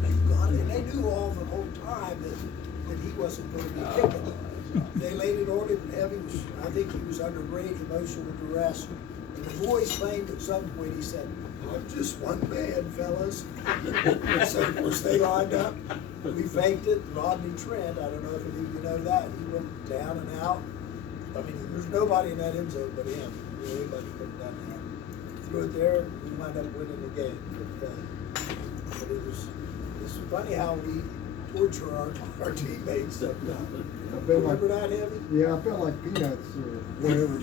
You got it. And they knew all the whole time that he wasn't going to be kicking them. They laid it on him, and Heavy was, I think he was under great emotional duress. And the boys claimed at some point, he said, I'm just one man, fellas. And so, of course, they lined up. We faked it. Rodney Trent, I don't know if any of you know that, he went down and out. I mean, there's nobody in that end zone but him. Anybody could have done that. Threw it there, we wound up winning the game. But it was funny how we torture our teammates sometimes. Remember that, Heavy? Yeah, I felt like peanuts or whatever.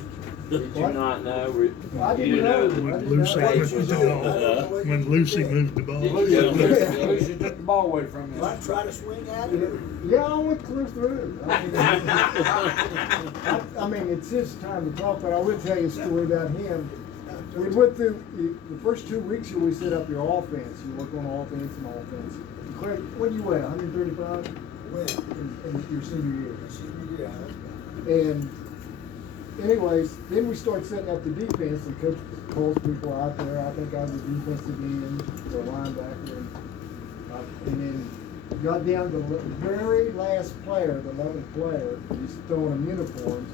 Did you not know? I didn't know. When Lucy moved the ball. When Lucy moved the ball. Lucy took the ball away from Did I try to swing at it? Yeah, I went clear through. I mean, it's his time to talk, but I would tell you a story about him. We went through the first 2 weeks here. We set up your offense. You work on offense and offense. Of Craig, what do you weigh, 135 When? in your senior year? Senior year, And anyways, then we start setting up the defense, and coach calls people out there. I think I was a defensive end or a linebacker, and then got down to the very last player, the 11th player. He's throwing them uniforms,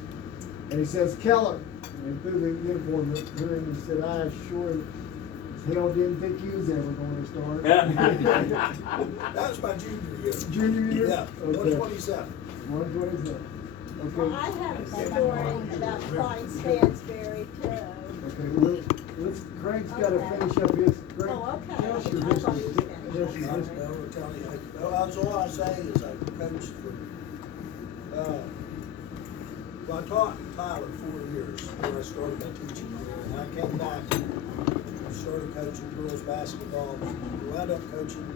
and he says, "Keller." And he threw the uniform at her, and he said, "I sure as hell didn't think you was ever going to start." That was my junior year. Junior year? Yeah, Okay. 127. 127. Well, Okay. I have a story about Clyde Stansberry too. Okay, well, Craig's gotta finish up his. Craig, Oh, okay. tell us your I thought history. he was finished. Tell us your I history. will tell you, that's all I say is I coached for, well, I taught in Tyler 4 years before I started my teaching career, and I came back and started coaching girls basketball, wound up coaching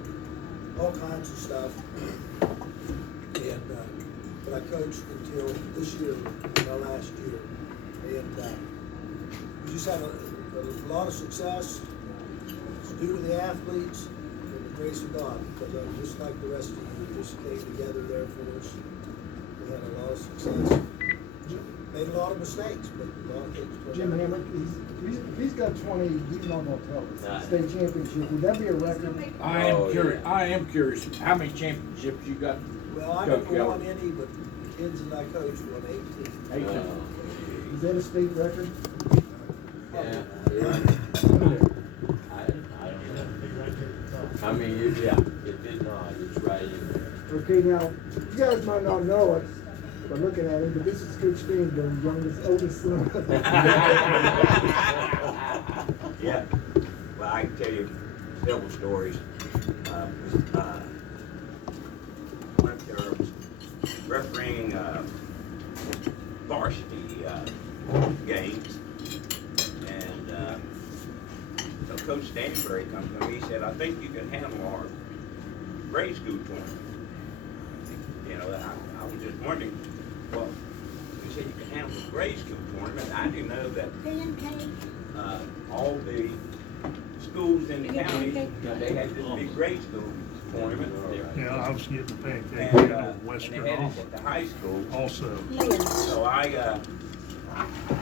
all kinds of stuff. And, but I coached until this year, my last year, and, we just had a lot of success. It's due to the athletes and the grace of God, because I'm just like the rest of you, just came together there for us. We had a lot of success. Made a lot of mistakes, but a lot of things. Jim Hammer, if he's got 20, he's not gonna tell us. State championship, would that be a record? I am curious. I am curious. How many championships you got? Well, I Coach never Keller? won any, but the kids that I coached won 18. Is that a state record? Yeah. I don't know. I mean, yeah, it did not, it's right in there. Okay, now, you guys might not know it by looking at him, but this is Coach Stansberry's oldest son. Yeah, well, I can tell you several stories. One of their refereeing varsity games, and so Coach Stansberry comes to me. He said, "I think you can handle our grade school tournament." You know, I was just wondering, well, he said you can handle the grade school tournament. I didn't know that all the schools in the county, you know, they had this big grade school tournament. Yeah, I was getting the pancake And, in and Western they had Office it at the high school. also. So I Is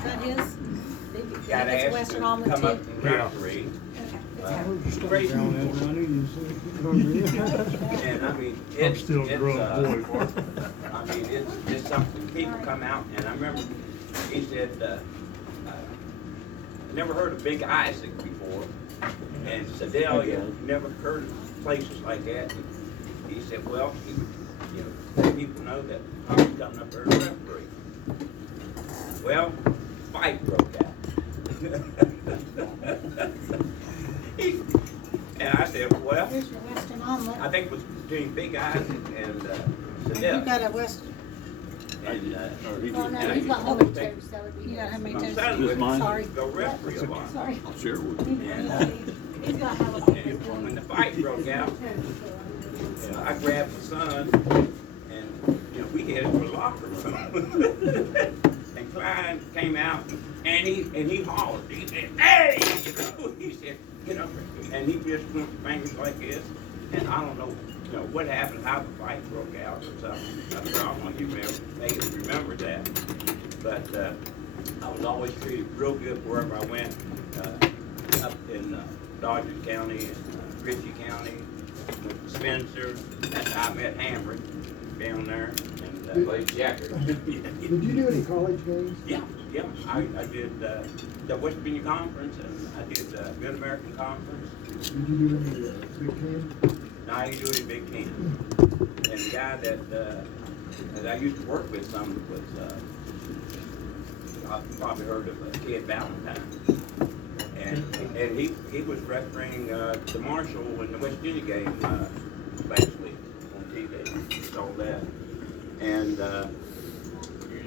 that his? got It's asked Western to Almond come too? up and referee. Grade school tournament. And I mean, I'm it's, still it's, growing boy. I mean, it's just something, people come out, and I remember, he said, I never heard of Big Isaac before, and Sedalia, never heard of places like that. And he said, well, he would, you know, let people know that I was coming up there to referee. Well, fight broke out. And I said, well, Here's your Western Omelet. I think it was between Big Isaac and You Sedalia. got a West, And, Oh, no, and he's got I homemade used to take toast, that would be you got how many my toes? son with me Sorry. to go referee a lot. Sorry. I'll share with you. And He's got how when the fight broke out, you know, I grabbed my son, and you know, we headed for the locker room. And Clyde came out, and he hollered. He said, "Hey!" You know, he said, "Get up there!" And he just went fingers like this, and I don't know, you know, what happened, how the fight broke out or something. I said, I don't know, you may remember that, but I was always treated real good wherever I went, up in Dodgers County and Ritchie County, went to Spencer. That's how I met Hammer down there, and played checkers. Did you do any college games? Yeah, I did the West Virginia Conference, and I did Mid-American Conference. Did you do any Big Ten? Now I do it in Big Ten. And the guy that I used to work with some was, I've probably heard of Ted Valentine. And he was refereeing the Marshall in the West Virginia game last week on TV. Saw that. And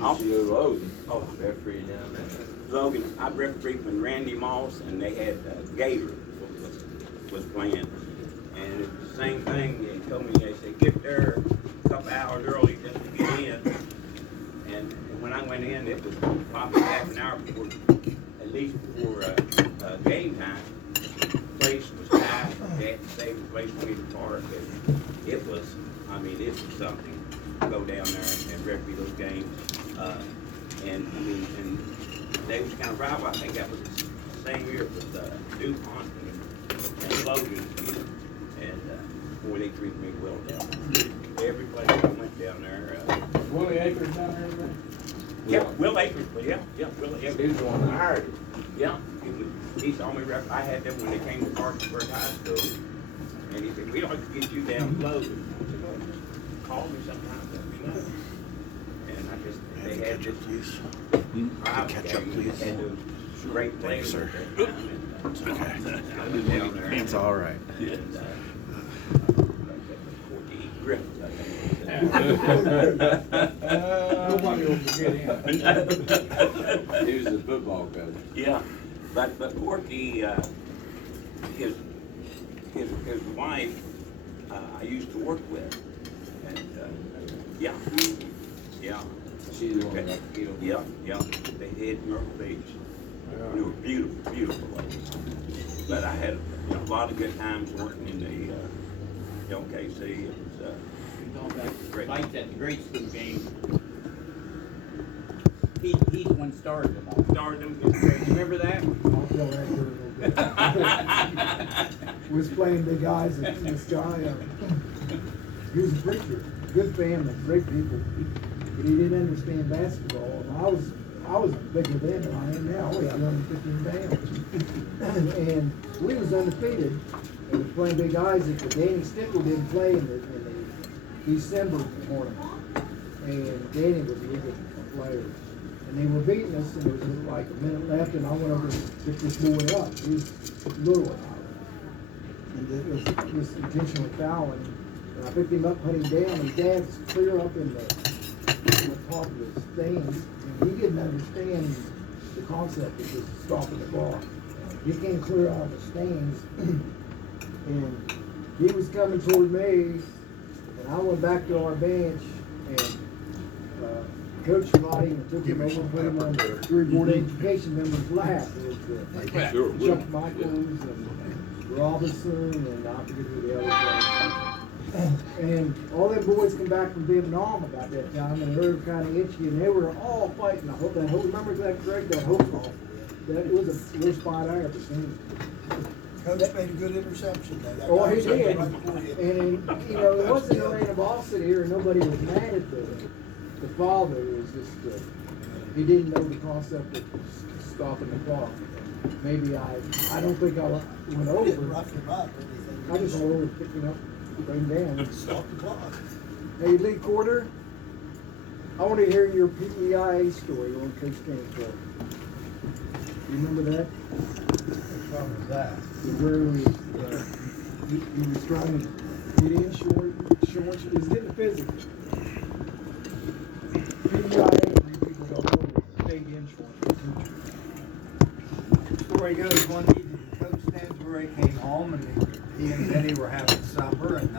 Logan. Oh, Referee down there. Logan, I refereed when Randy Moss and they had Gator was playing. And it was the same thing. They told me, they said, get there a couple hours early just to get in. And when I went in, it was probably half an hour before, at least before game time. The place was tight. They had to save the place for me to park. it was something to go down there and referee those games. And I mean, and they was kind of rival. I think that was the same year with DuPont and Logan. And boy, they treated me well down there. Every place I went down there. Willie Akers down there, man? Yeah, Will Akers, yeah, Will Akers. He was the one that hired him. Yeah, he saw me ref. I had them when they came to Parkersburg High School, and he said, "We'd like to get you down low." I said, "Well, just call me sometime, let me know." And I just they had this Catch up, please. and great players. Thank you, sir. Okay. I went down there. It's all right. And, Griffith, I think. Nobody will forget him. He was a football coach. Yeah, but Porky, his wife, I used to work with, and yeah. She's the one that killed him. Yeah. They hid in Myrtle Beach. They were beautiful, beautiful ladies. But I had a lot of good times working in the LKC. It was Going back to fights at the grade school game. He's the one that started them all. Started them. Remember that? I'll tell that story a little bit. Was playing big guys, and this guy, he was a preacher, good family, great people, but he didn't understand basketball. And I was bigger then than I am now. We had 115 pounds, and we was undefeated. And was playing big guys. If the Danny Stickle didn't play in the December tournament, and Danny was a really good player. And they were beating us, and there was like a minute left, and I went over and picked this boy up. He was little, and it was intentionally fouling. And I picked him up, put him down, and Dad's clear up in the top of the stands, and he didn't understand the concept of just stopping the ball. He came clear out of the stands, and he was coming toward me. And I went back to our bench, and Coach got him and took him over and put him on the three board education members' lap. It was Chuck Michaels and Robinson, and I forget who the other was. And all them boys come back from Vietnam about that time, and they were kind of itchy, and they were all fighting. Remember that, Greg? That hook off. That was the worst fight I ever seen. Coach made a good interception there. Oh, he did. Right before you. And it wasn't no animosity here, and nobody was mad at the father. It was just, he didn't know the concept of stopping the clock. Maybe I don't think I went over. Didn't rough him up or anything. I just went over, picked him up, put him down. Stop the clock. Hey, Lee Quarter, I want to hear your PEIA story on Coach Stansbury. You remember that? What was that? Where he was trying to get in short, he was getting physical. PEIA, people don't know, stayed in short. Story goes, one evening Coach Stansbury came home, and he and Betty were having supper, and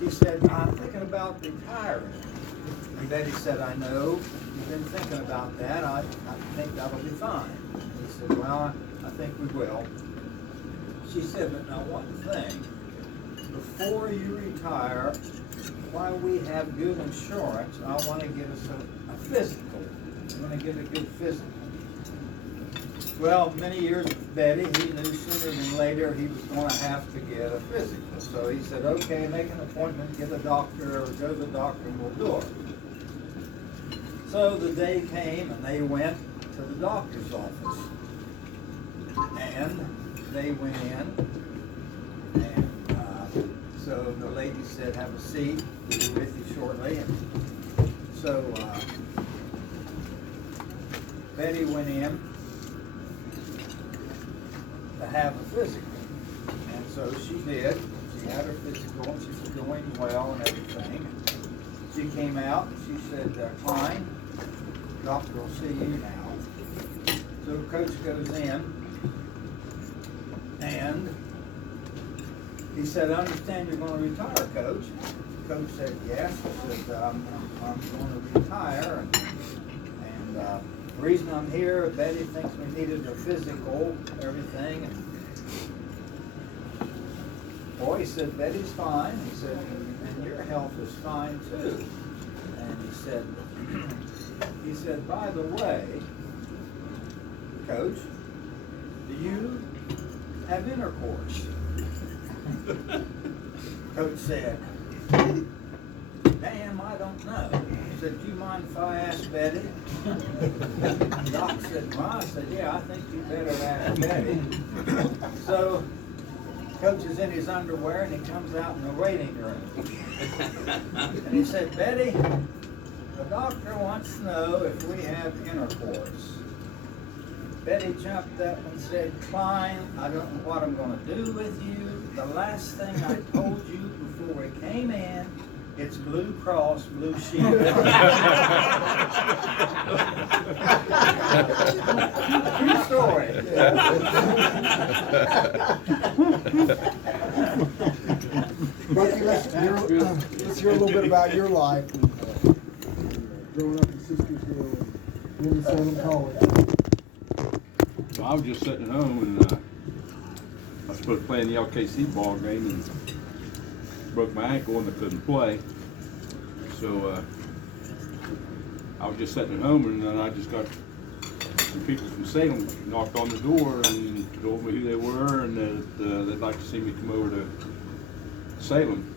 he said, "I'm thinking about retiring." And Betty said, "I know you've been thinking about that. I think that'll be fine." He said, "Well, I think we will." She said, "But now one thing, before you retire, while we have good insurance, I want to get us a physical. I want to get a good physical." Well, many years with Betty, he knew sooner than later he was going to have to get a physical. So he said, "Okay, make an appointment, get a doctor, or go to the doctor, and we'll do it." So the day came, and they went to the doctor's office. And they went in, and so the lady said, "Have a seat, we'll be with you shortly." And so Betty went in to have a physical, and so she did. She had her physical, and she was doing well and everything. She came out, and she said, "Klein, doctor will see you now." So Coach goes in, and he said, "I understand you're going to retire, Coach." Coach said, "Yes." He said, I'm going to retire, and the reason I'm here, Betty thinks we needed a physical, everything. And Boy, he said, Betty's fine. He said, and your health is fine too. And he said, by the way, Coach, do you have intercourse? Coach said, damn, I don't know. He said, do you mind if I ask Betty? Doc said, well, I said, yeah, I think you better ask Betty. So, Coach is in his underwear and he comes out in the waiting room. And he said, Betty, the doctor wants to know if we have intercourse. Betty jumped up and said, Klein, I don't know what I'm going to do with you. The last thing I told you before we came in, it's Blue Cross Blue Shield. True story. Bucky, let's hear a little bit about your life and, growing up in Sistersville and in Salem College. So I was just sitting at home and I was supposed to play in the LKC ball game and broke my ankle and I couldn't play. So I was just sitting at home and then I just got some people from Salem knocked on the door and told me who they were and that they'd like to see me come over to Salem.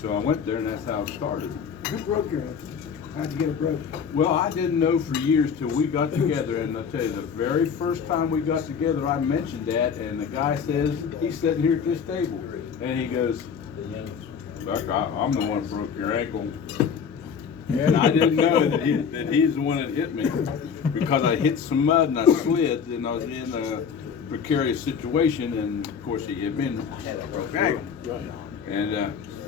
So I went there and that's how it started. Who broke your ankle? How'd you get it broken? Well, I didn't know for years till we got together, and I'll tell you, the very first time we got together, I mentioned that, and the guy says, he's sitting here at this table, and he goes, Buck, I'm the one that broke your ankle. And I didn't know that he's the one that hit me, because I hit some mud and I slid, and I was in a precarious situation, and of course he hit me and had a broke ankle. And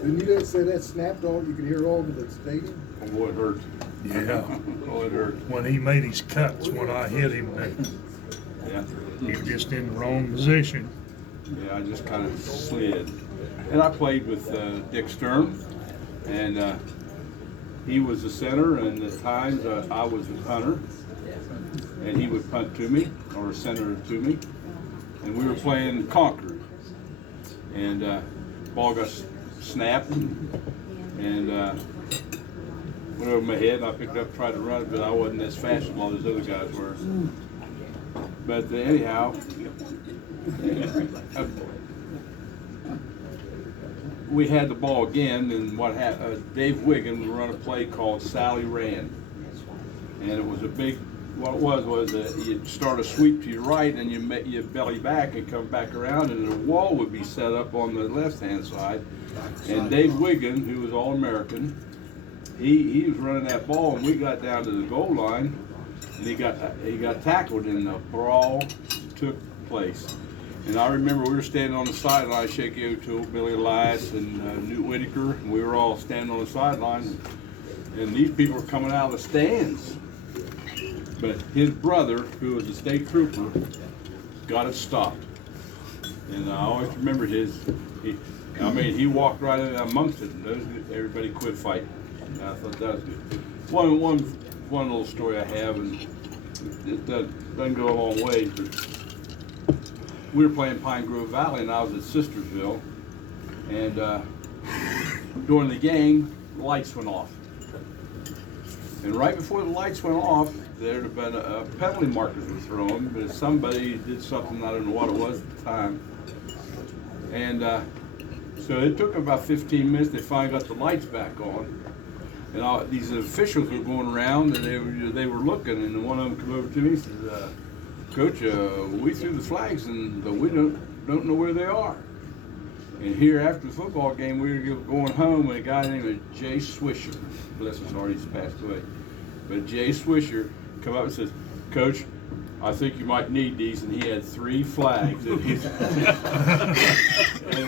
didn't you just say that snapped on? You could hear all over the stadium. Oh, it hurt. Yeah. Oh, it hurt. When he made his cuts, when I hit him, Yeah. he was just in the wrong position. Yeah, I just kind of slid. And I played with Dick Sturm, and he was the center, and at times I was the punter, and he would punt to me, or center to me, and we were playing Concord, and ball got snapped, and went over my head, and I picked it up, tried to run it, but I wasn't as fast as all those other guys were. But anyhow, we had the ball again, and what happened? Dave Wiggin would run a play called Sally Ran, and it was a big. What it was you'd start a sweep to your right, and you belly back and come back around, and the wall would be set up on the left-hand side. And Dave Wiggin, who was All-American, he was running that ball, and we got down to the goal line, and he got tackled, and the brawl took place. And I remember we were standing on the sideline, Shaky O'Toole, Billy Elias, and Newt Whitaker, and we were all standing on the sideline, and these people were coming out of the stands. But his brother, who was a state trooper, got it stopped. And I always remember he walked right in amongst it, and everybody quit fighting. And I thought that was good. One little story I have, and it doesn't go a long way, but we were playing Pine Grove Valley, and I was at Sistersville, and during the game, the lights went off. And right before the lights went off, there'd have been a penalty markers were thrown, but somebody did something, I don't know what it was at the time. And so it took about 15 minutes, they finally got the lights back on. And these officials were going around, and they were looking, and one of them came over to me and said, Coach, we threw the flags, and we don't know where they are. And here after the football game, we were going home, and a guy named Jay Swisher, bless his heart, he's passed away. But Jay Swisher come up and says, Coach, I think you might need these, and he had 3 flags. And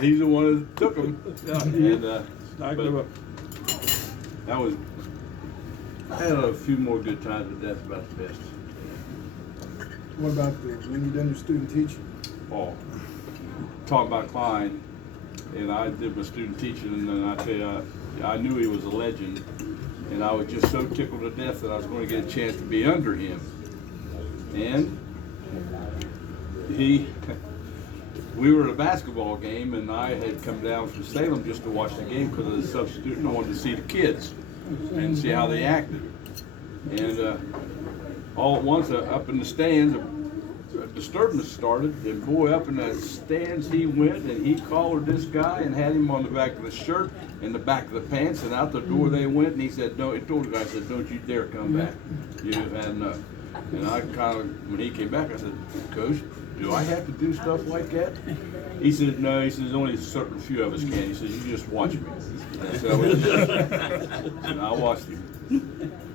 he's the one that took them. And I had a few more good times, but that's about the best. What about when you done your student teaching? Oh, talking about Klein, and I did my student teaching, and then I tell you, I knew he was a legend, and I was just so tickled to death that I was going to get a chance to be under him. And we were at a basketball game, and I had come down from Salem just to watch the game because I was a substitute and I wanted to see the kids and see how they acted. And all at once, up in the stands, a disturbance started, and boy, up in the stands he went, and he collared this guy and had him on the back of the shirt and the back of the pants, and out the door they went, and he said, "Don't." He told the guy, said, "Don't you dare come back. You've had enough." And I kind of, when he came back, I said, "Coach, do I have to do stuff like that?" He said, "No." He says, "Only a certain few of us can." He says, "You just watch me." And so and I watched him.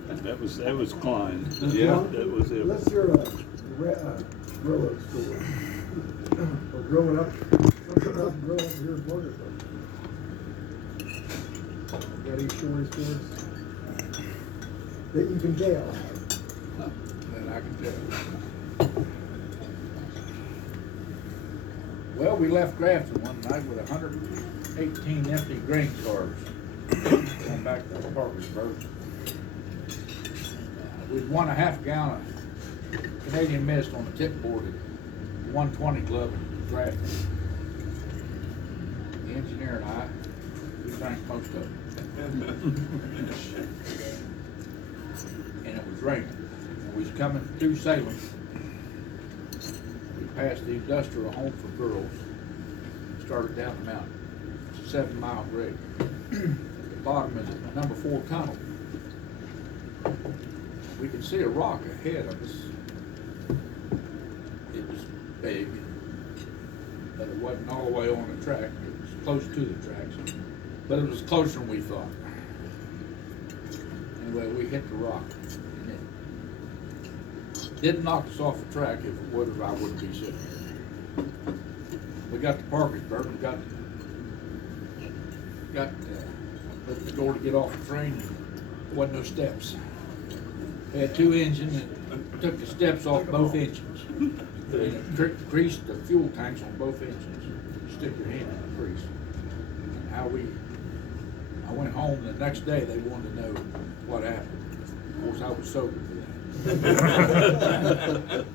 That was Klein. Yeah. That was it. Let's hear a railroad story. Or growing up here in Parkersburg. Got any stories for us that you can tell? That I can tell. Well, we left Grafton one night with 118 empty grain cars going back to Parkersburg. We'd won a half gallon of Canadian Mist on the tip board at 120 Club in Grafton. The engineer and I, we drank most of it. And it was raining. We was coming through Salem. We passed the industrial home for girls, started down the mountain. It's a 7-mile grade. At the bottom is the number 4 tunnel. We could see a rock ahead of us. It was big, but it wasn't all the way on the track. It was close to the tracks, but it was closer than we thought. Anyway, we hit the rock, and it didn't knock us off the track. If it would have, I wouldn't be sitting here. We got to Parkersburg and got the door to get off the train. There wasn't no steps. They had 2 engines and took the steps off both engines. And it greased the fuel tanks on both engines. Stick your hand in the grease. And I went home the next day, they wanted to know what happened. Of course, I was sober for that.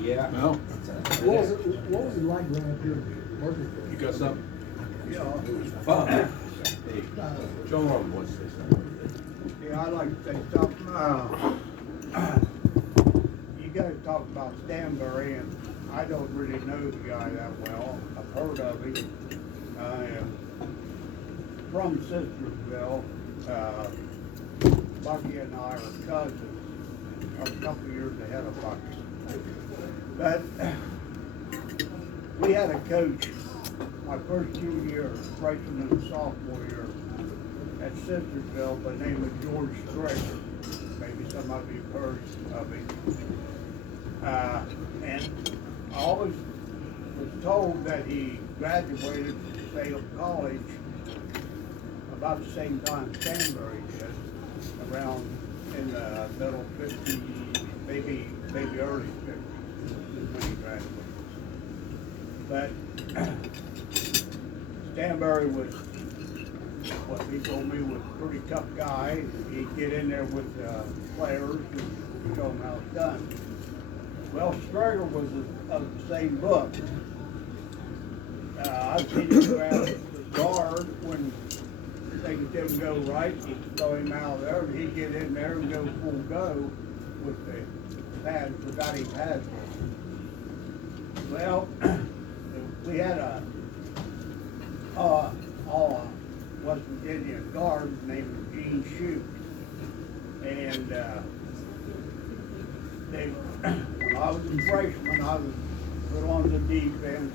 Yeah. Well, What was it like growing up here in Parkersburg? you got something? Yeah, it was fun. Hey, John Martin wants to say something. Yeah, I'd like to say something. You guys talked about Stanbury, and I don't really know the guy that well. I've heard of him. I am from Sistersville. Bucky and I are cousins. I'm a couple years ahead of Bucky. But we had a coach my first 2 years, freshman and sophomore year, at Sistersville by the name of George Straker. Maybe some of you have heard of him. And I always was told that he graduated from Salem College about the same time Stanbury did, around in the middle 50s, maybe early 50s is when he graduated. But Stanbury was, what he told me, was a pretty tough guy. He'd get in there with players and show them how it's done. Well, Strager was of the same book. I've seen him grab the guard when things didn't go right. He'd throw him out there, and he'd get in there and go full go with the pad, forgot he had it. Well, we had a West Virginia guard named Gene Shute, and when I was a freshman, I was put on the defense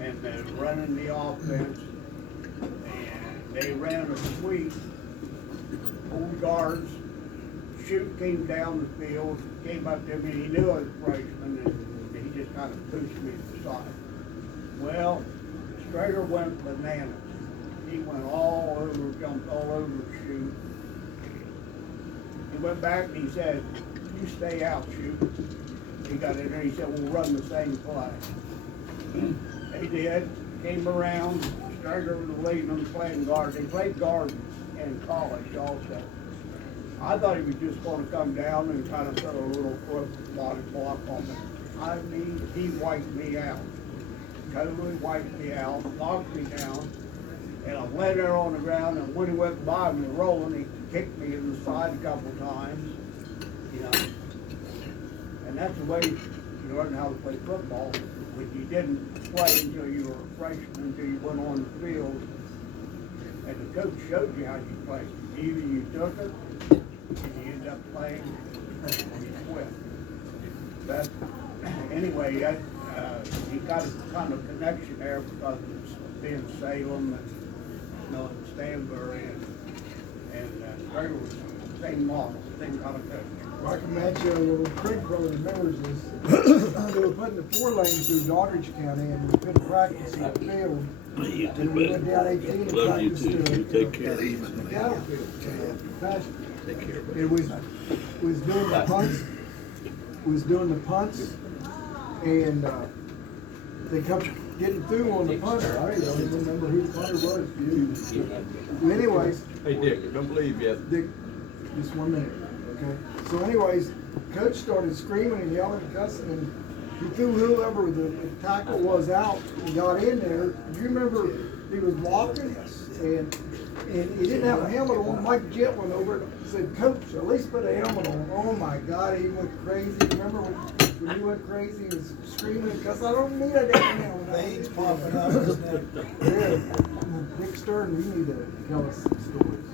and running the offense, and they ran a sweep. Old guards, Shute came down the field, came up to me, he knew I was a freshman, and he just kind of pushed me to the side. Well, Strager went bananas. He went all over, jumped all over Shute. He went back and he said, "You stay out, Shute." He got in there, he said, "We'll run the same play." They did, came around, Strager was leading them playing guard. They played guard in college also. I thought he was just gonna come down and kind of throw a little foot body block on me. I mean, he wiped me out. Totally wiped me out, knocked me down, and I lay there on the ground, and when he went by me rolling, he kicked me in the side a couple times, you know. And that's the way you learn how to play football, when you didn't play until you were a freshman, until you went on the field, and the coach showed you how you played. Either you took it, and you ended up playing, or you quit. But anyway, he got a kind of connection there because of being Salem and knowing Stanbury and Trevor was the same model, same kind of coach. I can match you a little Craig probably remembers this. They were putting the 4 lanes through Doddridge County and we couldn't practice in the field. And we went down 18 and Love you practiced too. You take care. the cattle field. Take care. It was doing the punts. And they kept getting through on the punter. I don't even remember who the punter was. Dude. Anyways. Hey Dick, don't believe yet. Dick, just 1 minute, okay? So anyways, coach started screaming and yelling and cussing, and he threw whoever the tackle was out and got in there. Do you remember he was blocking? And he didn't have a helmet on. Mike Jett went over and said, "Coach, at least put a helmet on." Oh my God, he went crazy. Remember when he went crazy, he was screaming and cussing, "I don't need a damn helmet." Veins popping out of his neck. Yeah, Dick Stern, you need to tell us some stories.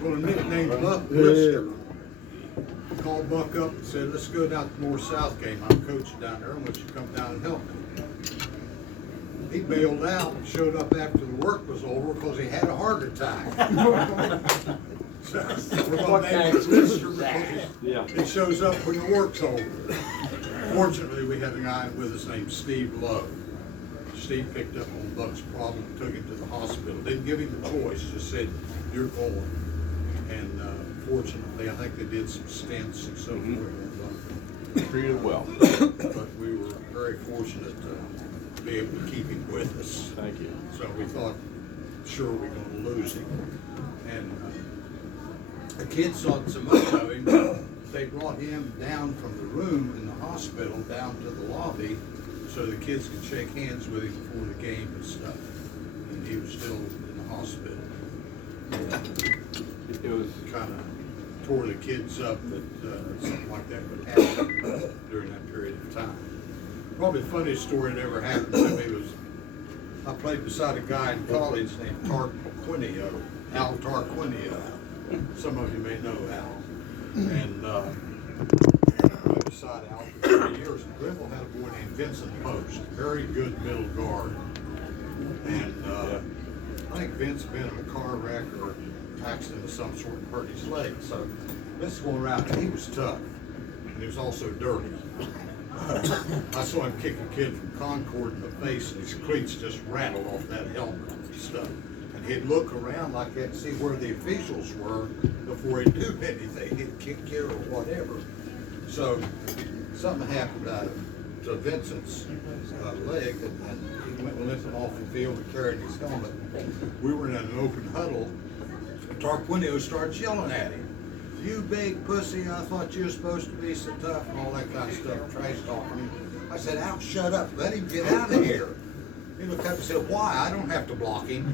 Well, a nicknamed Buck Blister called Buck up and said, "Let's go down to the North South game. I'm coaching down there. I want you to come down and help me." He bailed out and showed up after the work was over because he had a heart attack. So we're going to name him Blister because he shows up when the work's over. Fortunately, we had a guy with us named Steve Lowe. Steve picked up on Buck's problem, took him to the hospital. Didn't give him a choice, just said, "You're going." And fortunately, I think they did some stents and so forth. Treated well. But we were very fortunate to be able to keep him with us. Thank you. So we thought, sure, we're going to lose him. And the kids thought so much of him, they brought him down from the room in the hospital down to the lobby so the kids could shake hands with him before the game and stuff. And he was still in the hospital. It was kind of tore the kids up that something like that would happen during that period of time. Probably the funniest story that ever happened to me was I played beside a guy in college named Al Tarquinio. Some of you may know Al. And I played beside Al for 3 years. And Greenville had a boy named Vincent Post, very good middle guard. And I think Vince had been in a car wreck or accident of some sort and hurt his leg. So Vince was going around and he was tough. And he was also dirty. I saw him kick a kid from Concord in the face and his cleats just rattled off that helmet and stuff. And he'd look around like that to see where the officials were before he'd do anything. He'd kick you or whatever. So something happened to Vincent's leg and he went limping off the field and carrying his helmet. We were in an open huddle. Tarquinio starts yelling at him. "You big pussy, I thought you were supposed to be so tough," and all that kind of stuff, trash talking him. I said, "Al, shut up, let him get out of here." He looked up and said, "Why? I don't have to block him."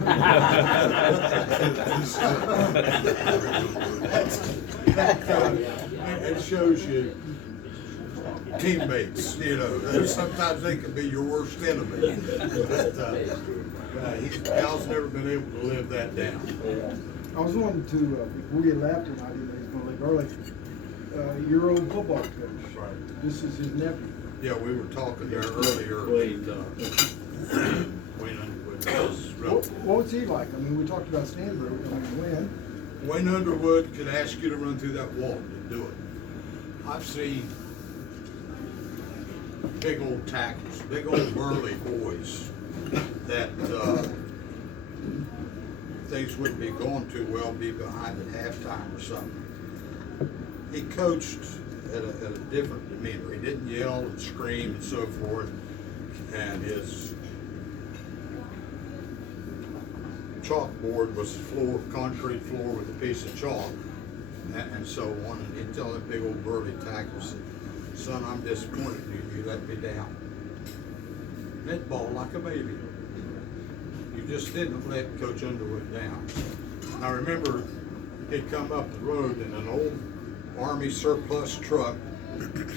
It shows you teammates, you know, sometimes they can be your worst enemy. But Al's never been able to live that down. I was wanting to, before you left, and I didn't know he was going to leave early, your old football coach. Right. This is his nephew. Yeah, we were talking there earlier. Wayne Underwood was What was he like? I mean, we talked about Stanbury. I mean, Wayne Underwood could ask you to run through that wall and do it. I've seen big old tackles, big old burly boys that things wouldn't be going too well, be behind at halftime or something. He coached at a different demeanor. He didn't yell and scream and so forth, and his chalkboard was a floor, concrete floor with a piece of chalk, and so on. And he'd tell that big old burly tackle, said, "Son, I'm disappointed in you. You let me down." Netball like a baby. You just didn't let Coach Underwood down. And I remember he'd come up the road in an old Army surplus truck,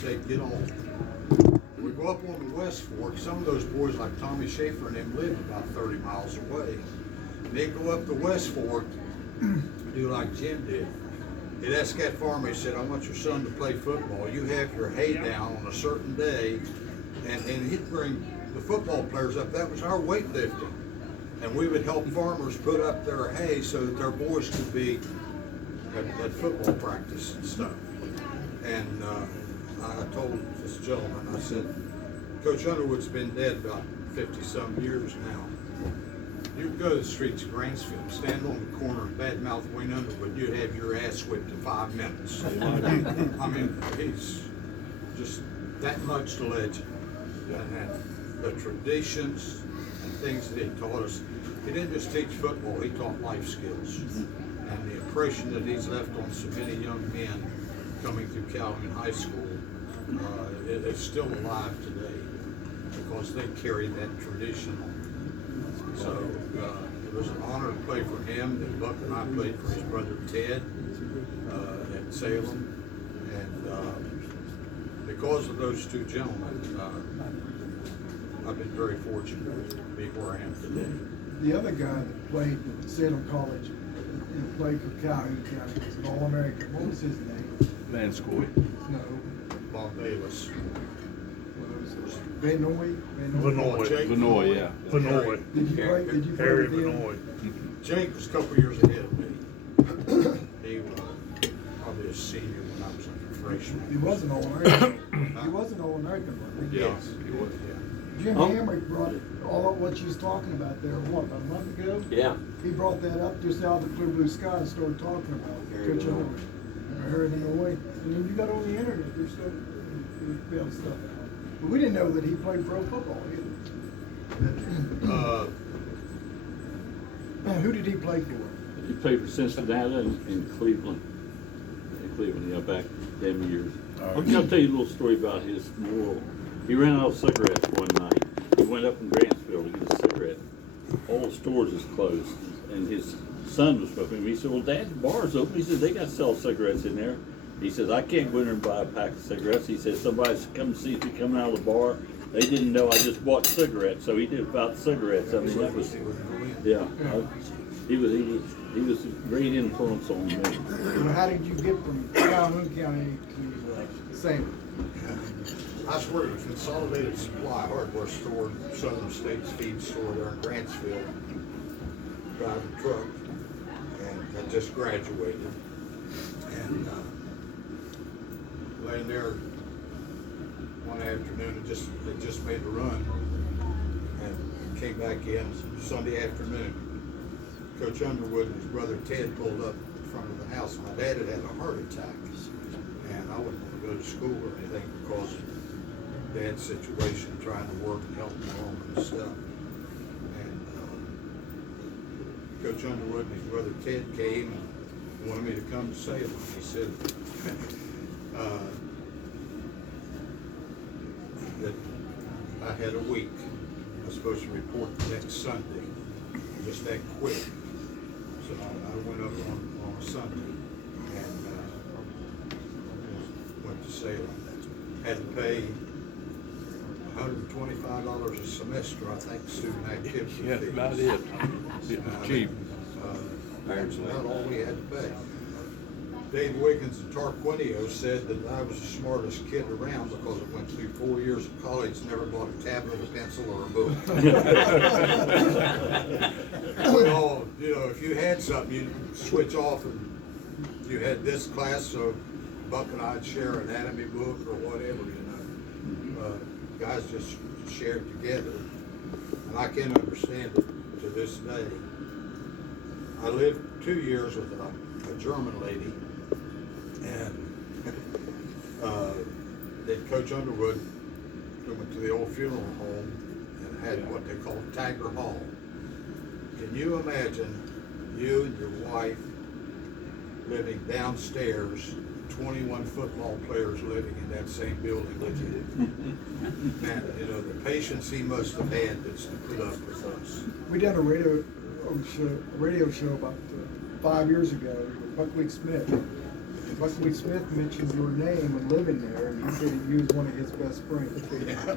say, "Get on." We go up on the West Fork. Some of those boys like Tommy Schaefer and them live about 30 miles away. And they'd go up the West Fork and do like Jim did. He'd ask that farmer, he said, "I want your son to play football. You have your hay down on a certain day." And he'd bring the football players up. That was our weightlifting. And we would help farmers put up their hay so that their boys could be at football practice and stuff. And I told this gentleman, I said, "Coach Underwood's been dead about 50-some years now. You go to the streets of Grantsville, stand on the corner and badmouth Wayne Underwood, you'd have your ass whipped in 5 minutes." I mean, he's just that much the legend. And the traditions and things that he taught us. He didn't just teach football, he taught life skills. And the impression that he's left on so many young men coming through Calhoun High School, it's still alive today because they carry that tradition on. So it was an honor to play for him. And Buck and I played for his brother Ted at Salem. And because of those two gentlemen, I've been very fortunate to be where I am today. The other guy that played at Salem College and played for Calhoun County was an All-American. What was his name? Lanscoy. No. Bob Davis. Vanoy, yeah. Vanoy. Did you play Harry with him? Vanoy. Jake was a couple years ahead of me. He was probably a senior when I was like a freshman. He was an All-American. He was an All-American, wasn't he? Yes, he was, yeah. Jim Hamrick brought it, all of what you was talking about there, what, about a month ago? Yeah. He brought that up just out of the clear blue sky and started talking about it. Coach Underwood. I heard it in the way. And then you got on the internet, there's stuff, there's stuff out. But we didn't know that he played pro football either. Who did he play for? He played for Cincinnati and Cleveland. Yeah, back them years. I'll tell you a little story about his moral. He ran out of cigarettes one night. He went up in Grantsville to get a cigarette. All the stores is closed, and his son was with him. He said, "Well, Dad, the bar's open." He said, "They got to sell cigarettes in there." He says, "I can't go in there and buy a pack of cigarettes." He said, "Somebody's come see you coming out of the bar. They didn't know I just bought cigarettes." So he did about cigarettes. I mean, that was, yeah. He was a great influence on me. Well, how did you get from Calhoun County to Salem? I was working at Consolidated Supply Hardware Store, Southern States Feed Store there in Grantsville, driving a truck, and I just graduated. And laying there one afternoon, it just made a run, and came back in Sunday afternoon. Coach Underwood and his brother Ted pulled up in front of the house. My dad had a heart attack, and I wouldn't want to go to school or anything because of Dad's situation, trying to work and help him along and stuff. And Coach Underwood and his brother Ted came and wanted me to come to Salem. He said that I had a week. I was supposed to report the next Sunday, just that quick. So I went up on a Sunday and went to Salem. Had to pay $125 a semester, I think, student activity fees. Yeah, that's about it. Cheap. That's about all we had to pay. Dave Wiggins at Tarquinio said that I was the smartest kid around because I went through 4 years of college, never bought a tablet, a pencil, or a book. Well, if you had something, you'd switch off and you had this class, so Buck and I'd share an anatomy book or whatever, guys just shared together, and I can't understand it to this day. I lived 2 years with a German lady, and then Coach Underwood went to the old funeral home and had what they called Tiger Hall. Can you imagine you and your wife living downstairs, 21 football players living in that same building with you. Man, you know, the patience he must have had that's to put up with us. We did a radio show about 5 years ago with Buckwheat Smith. Buckwheat Smith mentioned your name and living there, and he said you was one of his best friends. Yeah,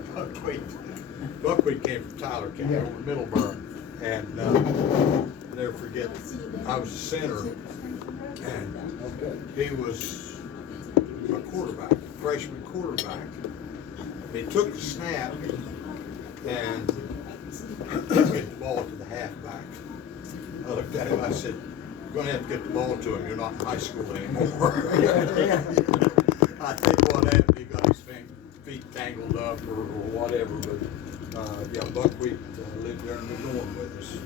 Buckwheat came from Tyler County, over Middleburg, and I'll never forget, I was a center, and he was a quarterback, freshman quarterback. He took the snap and get the ball to the halfback. I looked at him, I said, "You're gonna have to get the ball to him, you're not in high school anymore." I think what happened, he got his feet tangled up or whatever, but yeah, Buckwheat lived there in the dorm with us.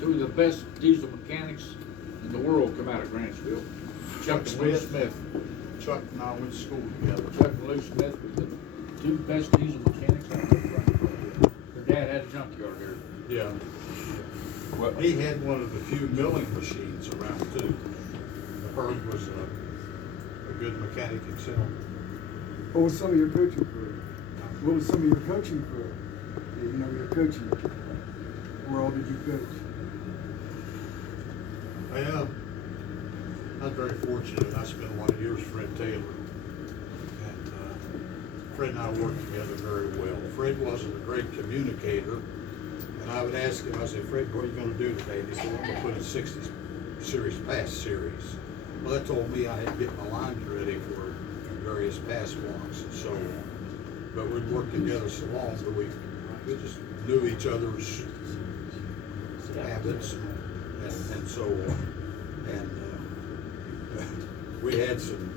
Two of the best diesel mechanics in the world come out of Grantsville. Chuck and Lou Smith. Chuck and I went to school together. Chuck and Lou Smith was the two best diesel mechanics out of Grantsville. Their dad had a junkyard here. Yeah. Well, he had one of the few milling machines around too. Herb was a good mechanic himself. What was some of your coaching career? What was some of your coaching career? You know, your coaching. Where all did you coach? I was very fortunate. I spent a lot of years with Fred Taylor. And Fred and I worked together very well. Fred wasn't a great communicator. And I would ask him, I said, "Fred, what are you going to do today?" And he said, "Well, I'm going to put in 60 series pass series." Well, that told me I had to get my lines ready for various pass blocks and so on. But we'd worked together so long that we just knew each other's habits and so on. And we had some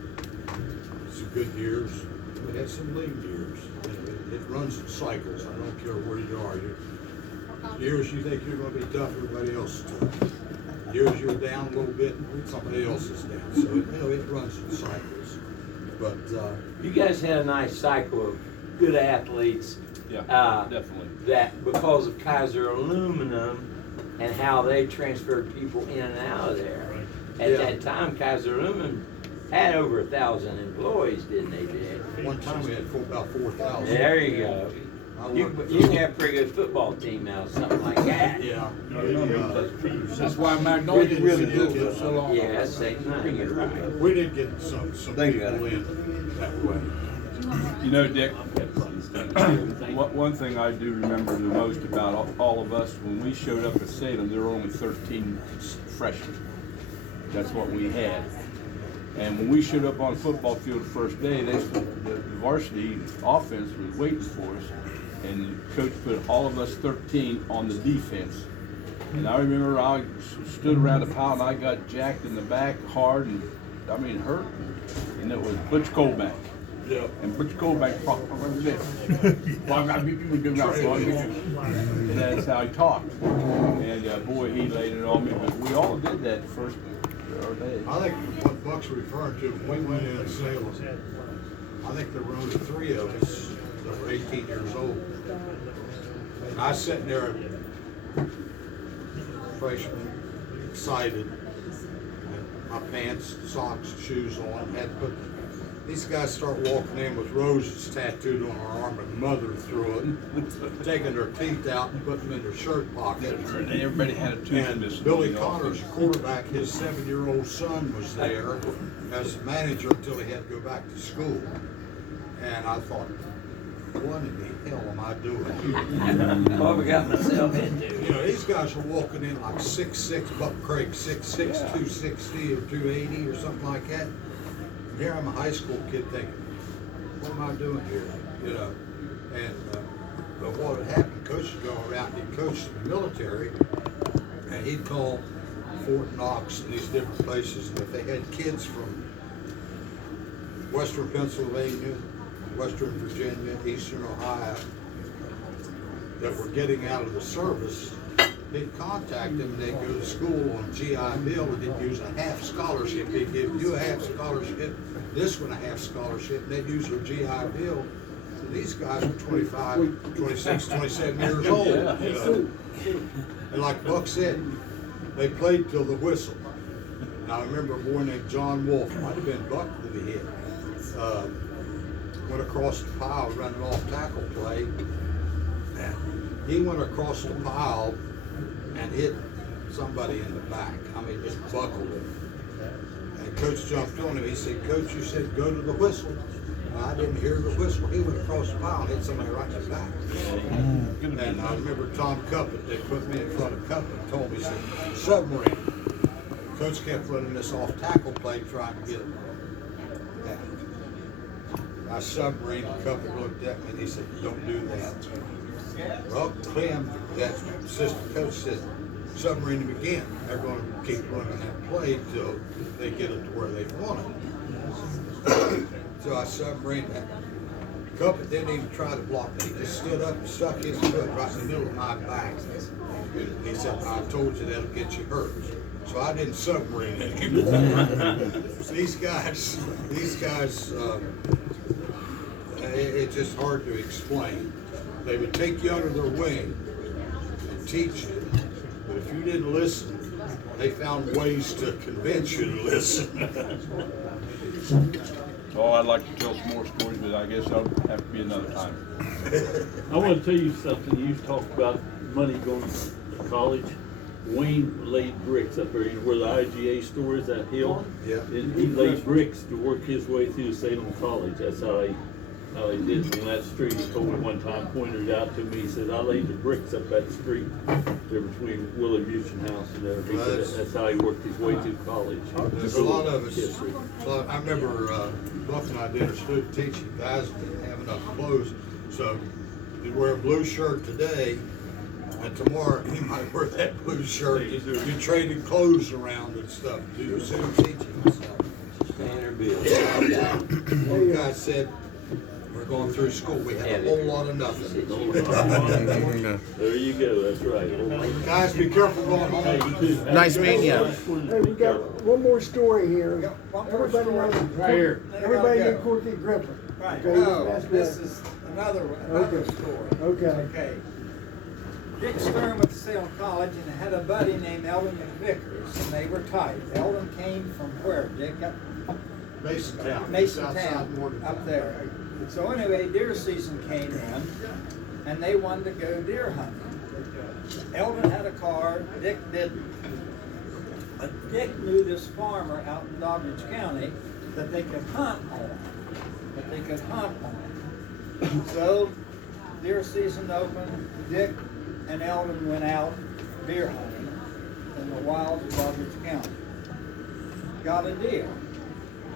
good years. We had some lean years. It runs in cycles. I don't care where you are. Years you think you're going to be tough, everybody else is tough. Years you're down a little bit, somebody else is down. So it runs in cycles. But you guys had a nice cycle of good athletes. Yeah, definitely. That because of Kaiser Aluminum and how they transferred people in and out of there. At that time, Kaiser Aluminum had over 1,000 employees, didn't they, Dad? One time we had about 4,000. There you go. You can have a pretty good football team now, something like that. Yeah. That's why Magnolia really good for so long. Yeah, that's the same thing. You're right. We did get some people in that way. You know, Dick, one thing I do remember the most about all of us, when we showed up at Salem, there were only 13 freshmen. That's what we had. And when we showed up on the football field the first day, the varsity offense was waiting for us. And the coach put all of us 13 on the defense. And I remember I stood around the pile and I got jacked in the back hard and, hurt. And it was Butch Colback. Yeah. And Butch Colback talked like this. And that's how he talked. And boy, he laid it on me. But we all did that first day. I think what Buck's referring to, when we went in at Salem, I think there were only 3 of us that were 18 years old. And I was sitting there, freshman, excited, and my pants, socks, shoes on, had to put these guys start walking in with roses tattooed on our arm and mothering through it, taking their teeth out and putting them in their shirt pocket. Everybody had a tooth. And Billy Connors, the quarterback, his 7-year-old son was there as manager until he had to go back to school. And I thought, what in the hell am I doing here? What have I got myself into? You know, these guys are walking in like 6'6", Buck Craig 6'6", 260 or 280 or something like that. And here I'm a high school kid thinking, what am I doing here? You know, and but what would happen, coaches go around, he'd coach in the military, and he'd call Fort Knox and these different places, and if they had kids from Western Pennsylvania, Western Virginia, Eastern Ohio, that were getting out of the service, they'd contact them and they'd go to school on GI Bill and they'd use a half scholarship. They'd give you a half scholarship, this one a half scholarship, and they'd use their GI Bill these guys were 25, 26, 27 years old, you know. And like Buck said, they played till the whistle. And I remember a boy named John Wolf, might have been Buck that he hit, went across the pile running off tackle play. And he went across the pile and hit somebody in the back. I mean, just buckled him. And Coach jumped on him. He said, Coach, you said go to the whistle. Well, I didn't hear the whistle. He went across the pile and hit somebody right in the back. And I remember Tom Cuppett, they put me in front of Cuppett and told me, he said, submarine. Coach kept running this off tackle play trying to get it. I submarine, Cuppett looked at me and he said, don't do that. Well, Clem, that assistant coach, said, submarine him again. They're going to keep running that play till they get it to where they want it. So I submarined that. Cuppett didn't even try to block me. He just stood up and stuck his foot right in the middle of my back. And he said, I told you that'll get you hurt. So I didn't submarine anymore. These guys, it's just hard to explain. They would take you under their wing and teach you, but if you didn't listen, they found ways to convince you to listen. Oh, I'd like to tell some more stories, but I guess that'll have to be another time. I want to tell you something. You talked about money going to college. Wayne laid bricks up there, you know, where the IGA store is, that hill. Yeah. And he laid bricks to work his way through Salem College. That's how he did it on that street. He told me one time, pointed it out to me. He said, I laid the bricks up that street there between Willie Buchan House and there. He said that's how he worked his way through college. There's a lot of us. I remember Buck and I did a student teaching. Guys didn't have enough clothes, so you wear a blue shirt today, and tomorrow you might wear that blue shirt. You traded clothes around and stuff. Do your student teaching stuff. One guy said, we're going through school, we have a whole lot of nothing. There you go, that's right. Guys, be careful going home. Nice meeting you. Hey, we got one more story here. Everybody knows. Right here. Everybody knows Corky Griffin. Right. Okay, Oh, that's this good. is another story. Okay. Okay. Dick Stern went to Salem College and had a buddy named Eldon McVickers, and they were tight. Eldon came from where, Dick? Masontown. Masontown, up there. So anyway, deer season came in, and they wanted to go deer hunting. Eldon had a car, Dick didn't. But Dick knew this farmer out in Doddridge County that they could hunt on. So deer season opened, Dick and Eldon went out deer hunting in the wilds of Doddridge County. Got a deer.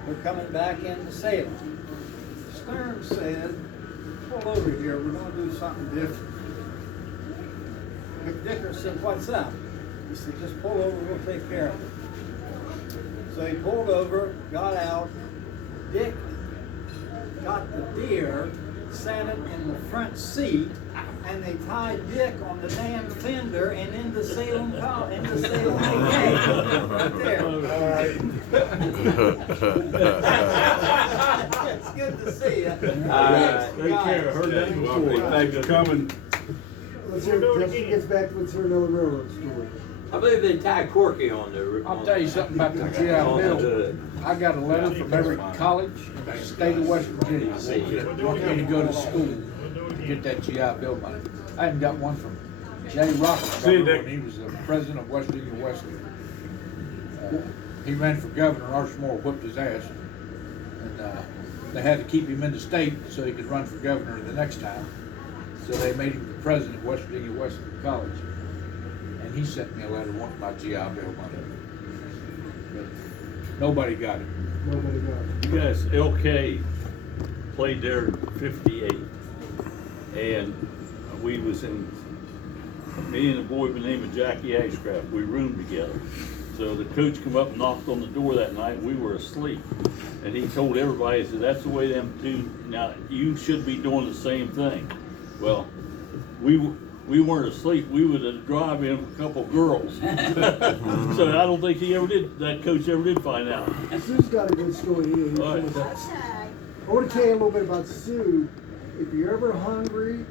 We're coming back into Salem. Stern said, pull over here, we're going to do something different. McDicker said, what's up? He said, just pull over, we'll take care of it. So he pulled over, got out. Dick got the deer, sat it in the front seat, and they tied Dick on the damn fender and into Salem College, into Salem right there. It's good to see you. Take care. I heard that before. Thanks for coming. Let's hear, Justin gets back, let's hear another railroad story. I believe they tied Corky on there. I'll tell you something about the GI Bill. I got a letter from every college in the state of West Virginia that wanted me to go to school to get that GI Bill money. I haven't got one from Jay Rockefeller when he was the president of West Virginia Wesley. He ran for governor, Archmore whipped his ass. And they had to keep him in the state so he could run for governor the next time. So they made him the president of West Virginia Wesley College. And he sent me a letter wanting my GI Bill money. But nobody got it. Nobody got it. You guys, LK played there in '58, and we was in, me and a boy by the name of Jackie Ashcraft, we roomed together. So the coach come up and knocked on the door that night, we were asleep. And he told everybody, he said, that's the way them do, now you should be doing the same thing. Well, we weren't asleep, we was driving a couple girls. So I don't think that coach ever did find out. Sue's got a good story here. All right. I want to tell you a little bit about Sue. if you're ever hungry,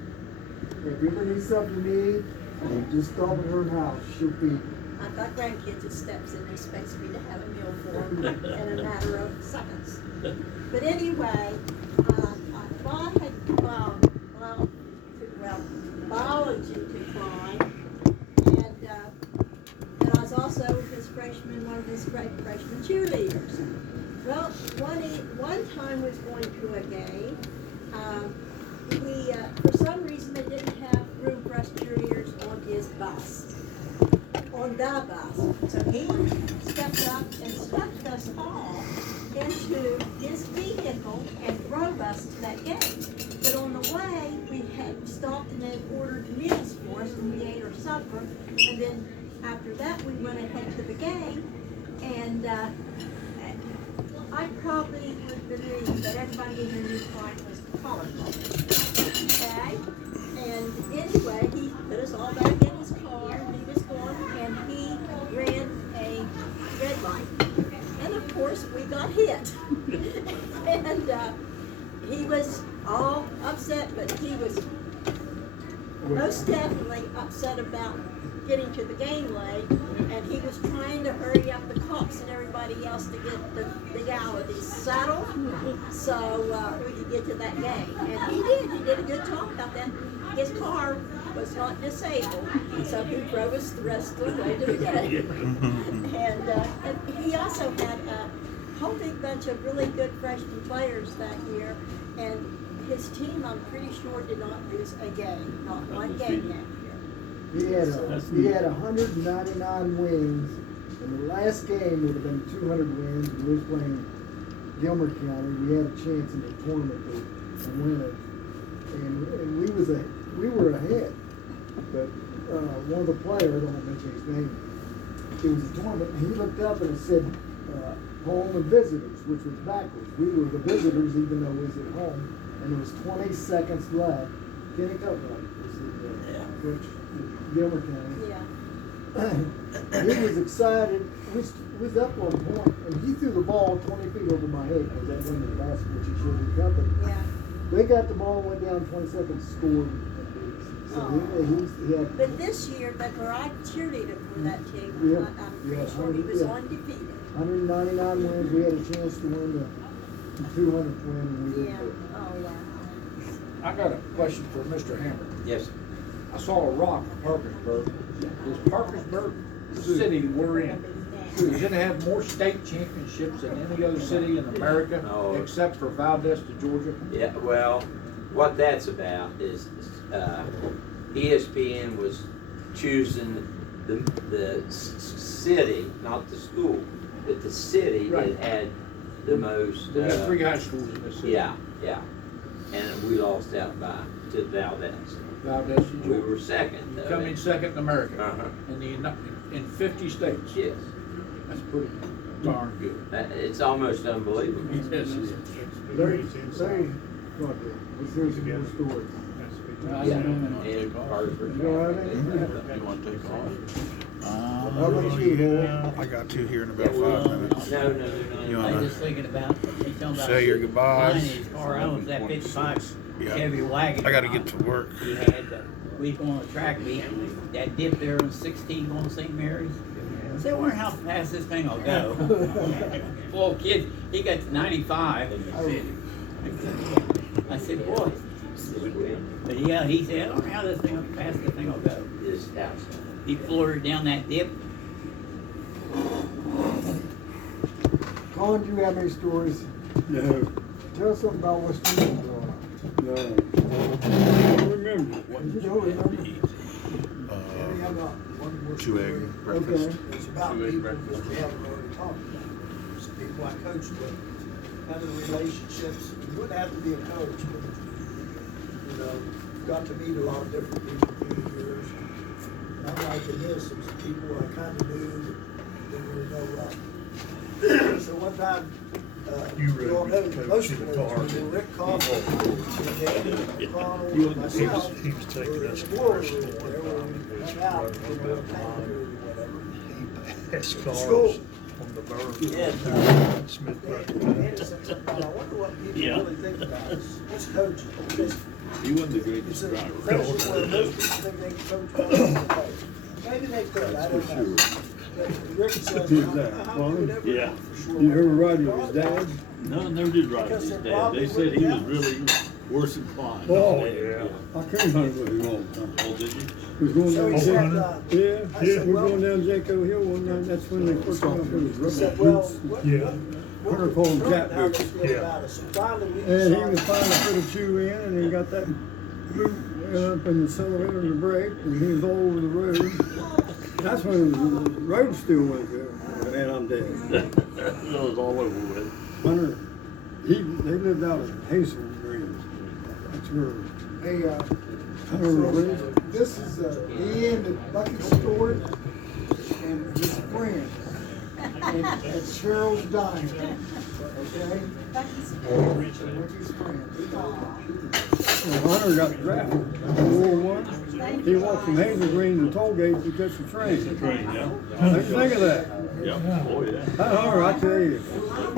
if you ever need something to eat, just stop at her house, she'll feed you. I've got grandkids at Steps and expects me to have a meal for them in a matter of seconds. But anyway, Bob had, biology decline, and I was also one of his freshman cheerleaders. Well, one time was going to a game. He, for some reason, they didn't have room for us cheerleaders on his bus. On the bus. So he stepped up and swept us all into his vehicle and drove us to that game. But on the way, we had stopped and had ordered meals for us, and we ate our supper. And then after that, we went ahead to the game. And I probably would believe that everybody in the new client was colorful. Okay? And anyway, he put us all back in his car, and he was gone, and he ran a red light. And of course, we got hit. And he was all upset, but he was most definitely upset about getting to the game late, and he was trying to hurry up the cops and everybody else to get the legalities settled so we could get to that game. And he did a good job about that. His car was not disabled, so he drove us the rest of the way to the game. And he also had a whole big bunch of really good freshman players that year, and his team, I'm pretty sure, did not lose a game, not one game that year. He had 199 wins, and the last game would have been 200 wins. We was playing Gilmer County. We had a chance in the tournament to win it, and we were ahead. But one of the players, I don't mention his name, it was a tournament, and he looked up and it said home and visitors, which was backwards. We were the visitors even though we was at home, and there was 20 seconds left. Kenny Copeland was the coach. Gilmer County. Yeah. He was excited. We was up on point, and he threw the ball 20 feet over my head because that went in the basket, which he should have recovered. Yeah. They got the ball, went down 20 seconds, scored. So he had. But this year, where I cheerleaded for that team, I'm pretty sure he was undefeated. 199 wins. We had a chance to win the 200th win, and we didn't. Yeah. Oh wow. I got a question for Mr. Hammer. Yes. I saw a rock in Parkersburg. Is Parkersburg the city we're in? Does it have more state championships than any other city in America except for Valdez to Georgia? Yeah, well, what that's about is ESPN was choosing the city, not the school, but the city that had the most. We have 3 high schools in this city. Yeah, yeah. And we lost out to Valdez. Valdez to Georgia. We were second. Come in second in America. In 50 states. Yes. That's pretty darn good. It's almost unbelievable. Yes, it is. Larry, let's hear some more stories. Yeah. And Parkersburg. You don't have any? You want to take off? How about you, Harry? I got 2 here in about 5 minutes. No. You I wanna was just thinking about, he's talking about. say your goodbyes? Buying his car, I was that 55 Yeah. Chevy wagon. I got to get to work. He had, we go on a track meet, that dip there on 16 going to St. Mary's. I said, I wonder how fast this thing will go. Full of kids, he got to 95. I said, boy. But yeah, he said, I don't know how fast this thing will go. He floored down that dip. Colin, do you have any stories? No. Tell us something about West Union growing up. No. I don't remember. You don't remember? Harry, I got one more 2 story. egg breakfast. It's about people that we haven't already talked about. Some people I coached with, having relationships. You wouldn't have to be a coach, but you know, got to meet a lot of different people through the years. And I'm liking this, some people I kind of knew that didn't really know well. So one time, you all know most of those people, Rick Coffin, and Danny McConnell, and myself, he was taking were in us the war room there where we hung out, you know, time period or whatever. Has School. cars on the burn. Smith. I wonder what people really think about us coaches. Because He wasn't the greatest It's a driver. profession where most people think they can coach by the way. Maybe they could, I don't know. But Rick says, Who's that? I would ever Yeah. for sure. You ever ride with his dad? No, I never did ride with Because his they're dad. probably They said he was wouldn't really worse than Klein. Oh, yeah. I came hunting with him all the time. Oh, did you? We was going So down he said, Yeah, I said, we well- were going down Jacko Hill one night, that's when they first got up in his He rubber said, well, boots. what Hunter called them learned jack how boots. they feel about us. So finally we And he decided- was finally put a shoe in, and he got that boot up in the accelerator and the brake, and he was all over the road. That's when the road still went there. Man, I'm dead. It was all over with. Hunter, they lived out in Hazel Green. That's where Hey, Hunter was raised. this is the end of Bucky Stewart and his friends at Cheryl's Diner. Okay? Bucky's friends. Hunter got drafted in World War I. He walked from Hazel Green to toll gate to catch the train. Train, yeah. What do you think of that? Yeah. Oh, yeah. That Hunter, I tell you.